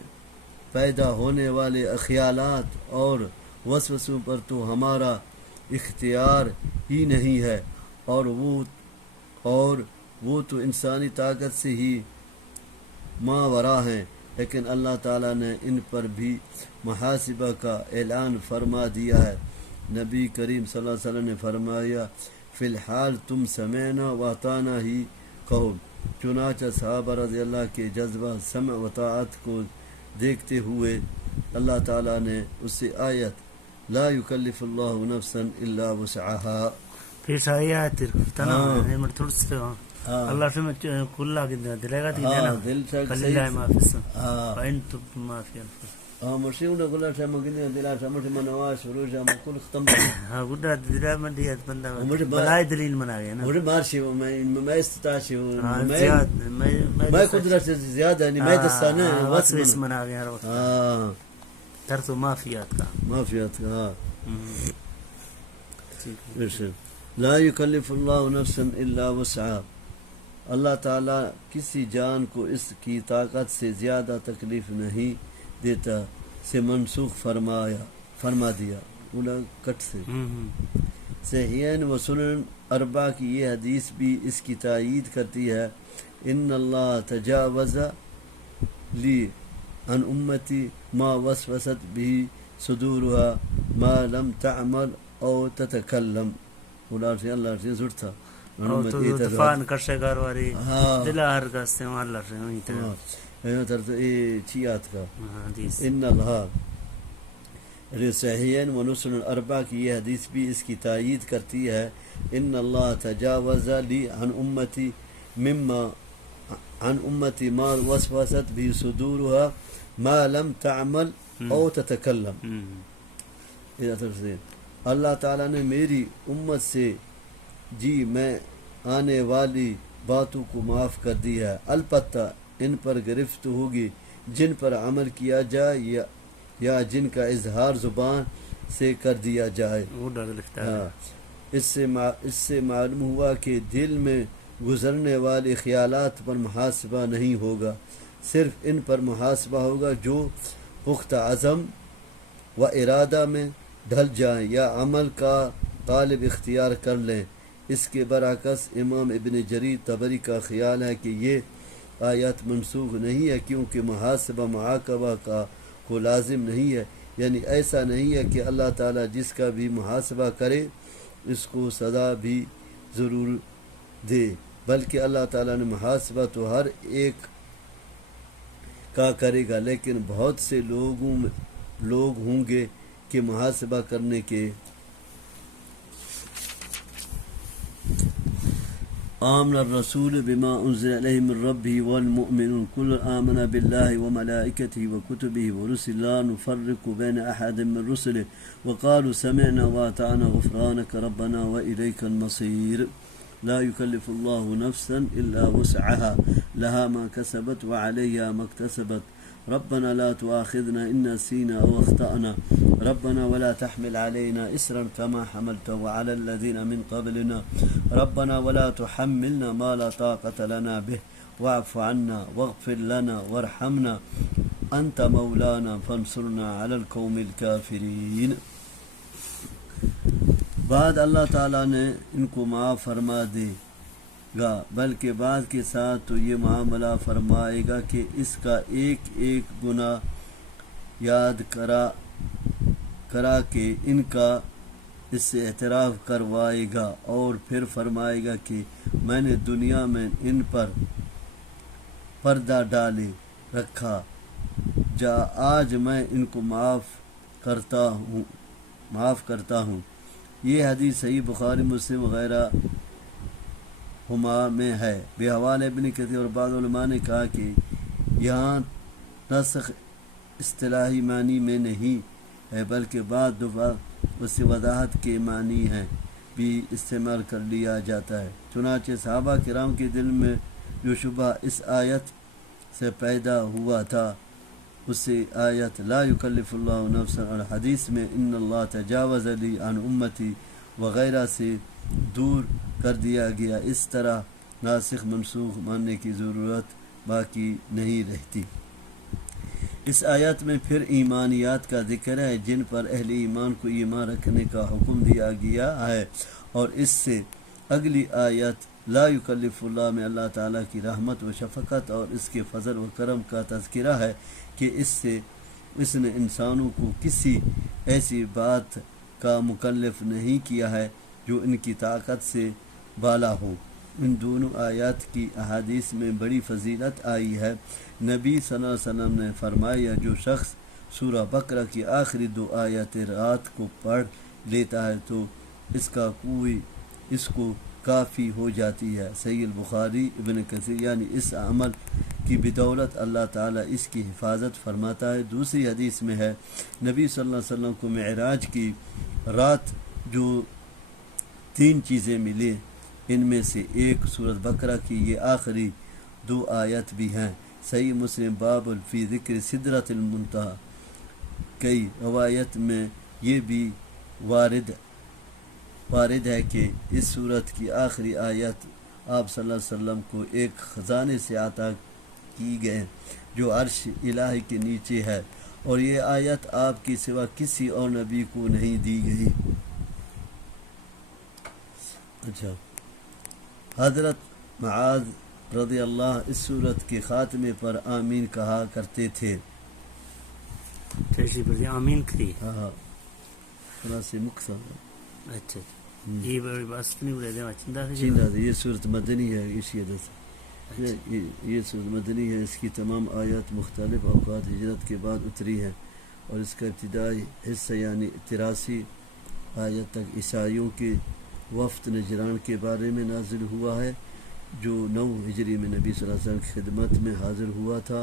پیدا ہونے والے خیالات اور وسوسوں پر تو ہمارا اختیار ہی نہیں ہے، اور وہ تو انسانی طاقت سے ہی ماورا ہیں، لیکن اللہ تعالیٰ نے ان پر بھی محاسبہ کا اعلان فرما دیا ہے۔ نبی کریم صلی اللہ علیہ وسلم نے فرمایا فی الحال تم سمعنا و اطعنا ہی کہو۔ چنانچہ صحابہ رضی اللہ کے جذبہ سمع و طاعت کو دیکھتے ہوئے اللہ تعالیٰ نے اس سے آیت لا یکلف اللہ نفسا الا وسعها پھر آیات تنا مر تھوڑس اللہ سے کل دلگا دی دینا دل فللہ ما فی السماء فإن تبتم ما فی انفسکم مرشیوں نے گلا شامہ گنے دلا شامہ منواز شروع شامہ کل ختم ہاں گڈا دلا مندیت بندہ بلائے دلیل منا گیا نا مجھے مارشی ہوں میں استطاعشی ہوں میں قدرت سے زیادہ نہیں میں دستانے وسوس منا گیا ہر وقت تر تو معافیات کا ہاں لا یکلف اللہ نفسا الا وسعها، اللہ تعالیٰ کسی جان کو اس کی طاقت سے زیادہ تکلیف نہیں دیتا سے منسوخ فرما دیا اولا کٹ سے۔ صحیحین و سنن اربع کی یہ حدیث بھی اس کی تائید کرتی ہے ان اللہ تجاوز لی عن امتی ما وسوست بھی صدورها ما لم تعمل او تتکلم اولا سے اللہ سے زور تھا طوفان کرشگار واری دل ہر کا استعمال لر رہے ہیں چیات کا حدیث ان اللہ صحیحین و سنن الاربع کی یہ حدیث بھی اس کی تائید کرتی ہے ان اللہ تجاوز لی عن امتی ما وسوست بھی صدورها ما لم تعمل او تتکلم۔ اللہ تعالیٰ نے میری امت سے میں آنے والی باتوں کو معاف کر دی ہے، البتہ ان پر گرفت ہوگی جن پر عمل کیا جائے یا جن کا اظہار زبان سے کر دیا جائے۔ اس سے معلوم ہوا کہ دل میں گزرنے والے خیالات پر محاسبہ نہیں ہوگا، صرف ان پر محاسبہ ہوگا جو پختہ عزم و ارادہ میں ڈھل جائیں یا عمل کا طالب اختیار کر لیں۔ اس کے برعکس امام ابن جریر طبری کا خیال ہے کہ یہ آیت منسوخ نہیں ہے کیونکہ محاسبہ معاقبہ کو لازم نہیں ہے، یعنی ایسا نہیں ہے کہ اللہ تعالیٰ جس کا بھی محاسبہ کرے اس کو سزا بھی ضرور دے، بلکہ اللہ تعالیٰ نے محاسبہ تو ہر ایک کا کرے گا، لیکن بہت سے لوگ ہوں گے کہ محاسبہ کرنے کے آمن الرسول بما انزل الیہ من ربہ والمؤمنون کل آمن باللہ وملائکتہ وکتبہ ورسلہ لا نفرق بین احد من رسلہ وقالوا سمعنا واطعنا غفرانک ربنا والیک المصیر۔ لا يكلف الله نفسا الا وسعها لها ما كسبت وعليها ما اكتسبت ربنا لا تؤاخذنا ان نسينا او اخطأنا ربنا ولا تحمل علينا إسرا كما حملته على الذين من قبلنا ربنا ولا تحملنا ما لا طاقة لنا به واعف عنا واغفر لنا وارحمنا أنت مولانا فانصرنا على القوم الكافرين۔ بعد اللہ تعالیٰ نے ان کو معاف فرما دے گا، بلکہ بعد کے ساتھ تو یہ معاملہ فرمائے گا کہ اس کا ایک ایک گناہ یاد کرا کے ان کا اس سے اعتراف کروائے گا، اور پھر فرمائے گا کہ میں نے دنیا میں ان پر پردہ ڈالے رکھا، آج میں ان کو معاف کرتا ہوں۔ یہ حدیث صحیح بخاری مسلم وغیرہ ہما میں ہے۔ بحوالہ ابن کثیر اور بعض علماء نے کہا کہ یہاں نسخ اصطلاحی معنی میں نہیں ہے بلکہ بعض دفعہ اس سے وضاحت کے معنی ہیں بھی استعمال کر لیا جاتا ہے۔ چنانچہ صحابہ کرام کے دل میں جو شبہ اس آیت سے پیدا ہوا تھا اس سے آیت لا یکلف اللہ نفسا اور حدیث میں ان اللہ تجاوز لی عن امتی وغیرہ سے دور کر دیا گیا۔ اس طرح ناسخ منسوخ ماننے کی ضرورت باقی نہیں رہتی۔ اس آیت میں پھر ایمانیات کا ذکر ہے جن پر اہل ایمان کو ایمان رکھنے کا حکم دیا گیا ہے، اور اس سے اگلی آیت لا یکلف اللہ میں اللہ تعالیٰ کی رحمت و شفقت اور اس کے فضل و کرم کا تذکرہ ہے کہ اس نے انسانوں کو کسی ایسی بات کا مکلف نہیں کیا ہے جو ان کی طاقت سے بالا ہو۔ ان دونوں آیات کی احادیث میں بڑی فضیلت آئی ہے۔ نبی صلی اللہ علیہ وسلم نے فرمایا جو شخص سورہ بقرہ کی آخری 2 آیات رات کو پڑھ لیتا ہے تو اس کو کافی ہو جاتی ہے۔ صحیح البخاری ابن کثیر، یعنی اس عمل کی بدولت اللہ تعالیٰ اس کی حفاظت فرماتا ہے۔ دوسری حدیث میں ہے نبی صلی اللہ علیہ وسلم کو معراج کی رات جو 3 چیزیں ملی، ان میں سے ایک سورۃ بقرہ کی یہ آخری 2 آیت بھی ہیں۔ صحیح مسلم باب فی ذکر سدرۃ المنتہی، کئی روایت میں یہ بھی وارد ہے کہ اس سورت کی آخری آیت آپ صلی اللہ علیہ وسلم کو ایک خزانے سے عطا کی گئے جو عرش الہی کے نیچے ہے، اور یہ آیت آپ کی سوا کسی اور نبی کو نہیں دی گئی۔ اچھا، حضرت معاذ رضی اللہ اس سورت کے خاتمے پر آمین کہا کرتے تھے۔ آمین کہی، ہاں تھوڑا سے مقصد۔ اچھا یہ بڑی بات نہیں بولے دے چندہ یہ صورت مدنی ہے، اسی وجہ سے یہ صورت مدنی ہے۔ اس کی تمام آیات مختلف اوقات ہجرت کے بعد اتری ہیں، اور اس کا ابتدائی حصہ یعنی 83 آیت تک عیسائیوں کے وفد نجران کے بارے میں نازل ہوا ہے، جو 9 ہجری میں نبی صلی اللہ علیہ وسلم کی خدمت میں حاضر ہوا تھا۔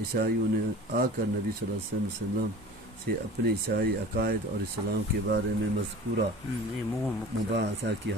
عیسائیوں نے آ کر نبی صلی اللہ علیہ وسلم سے اپنے عیسائی عقائد اور اسلام کے بارے میں مذکورہ مباحثہ کی۔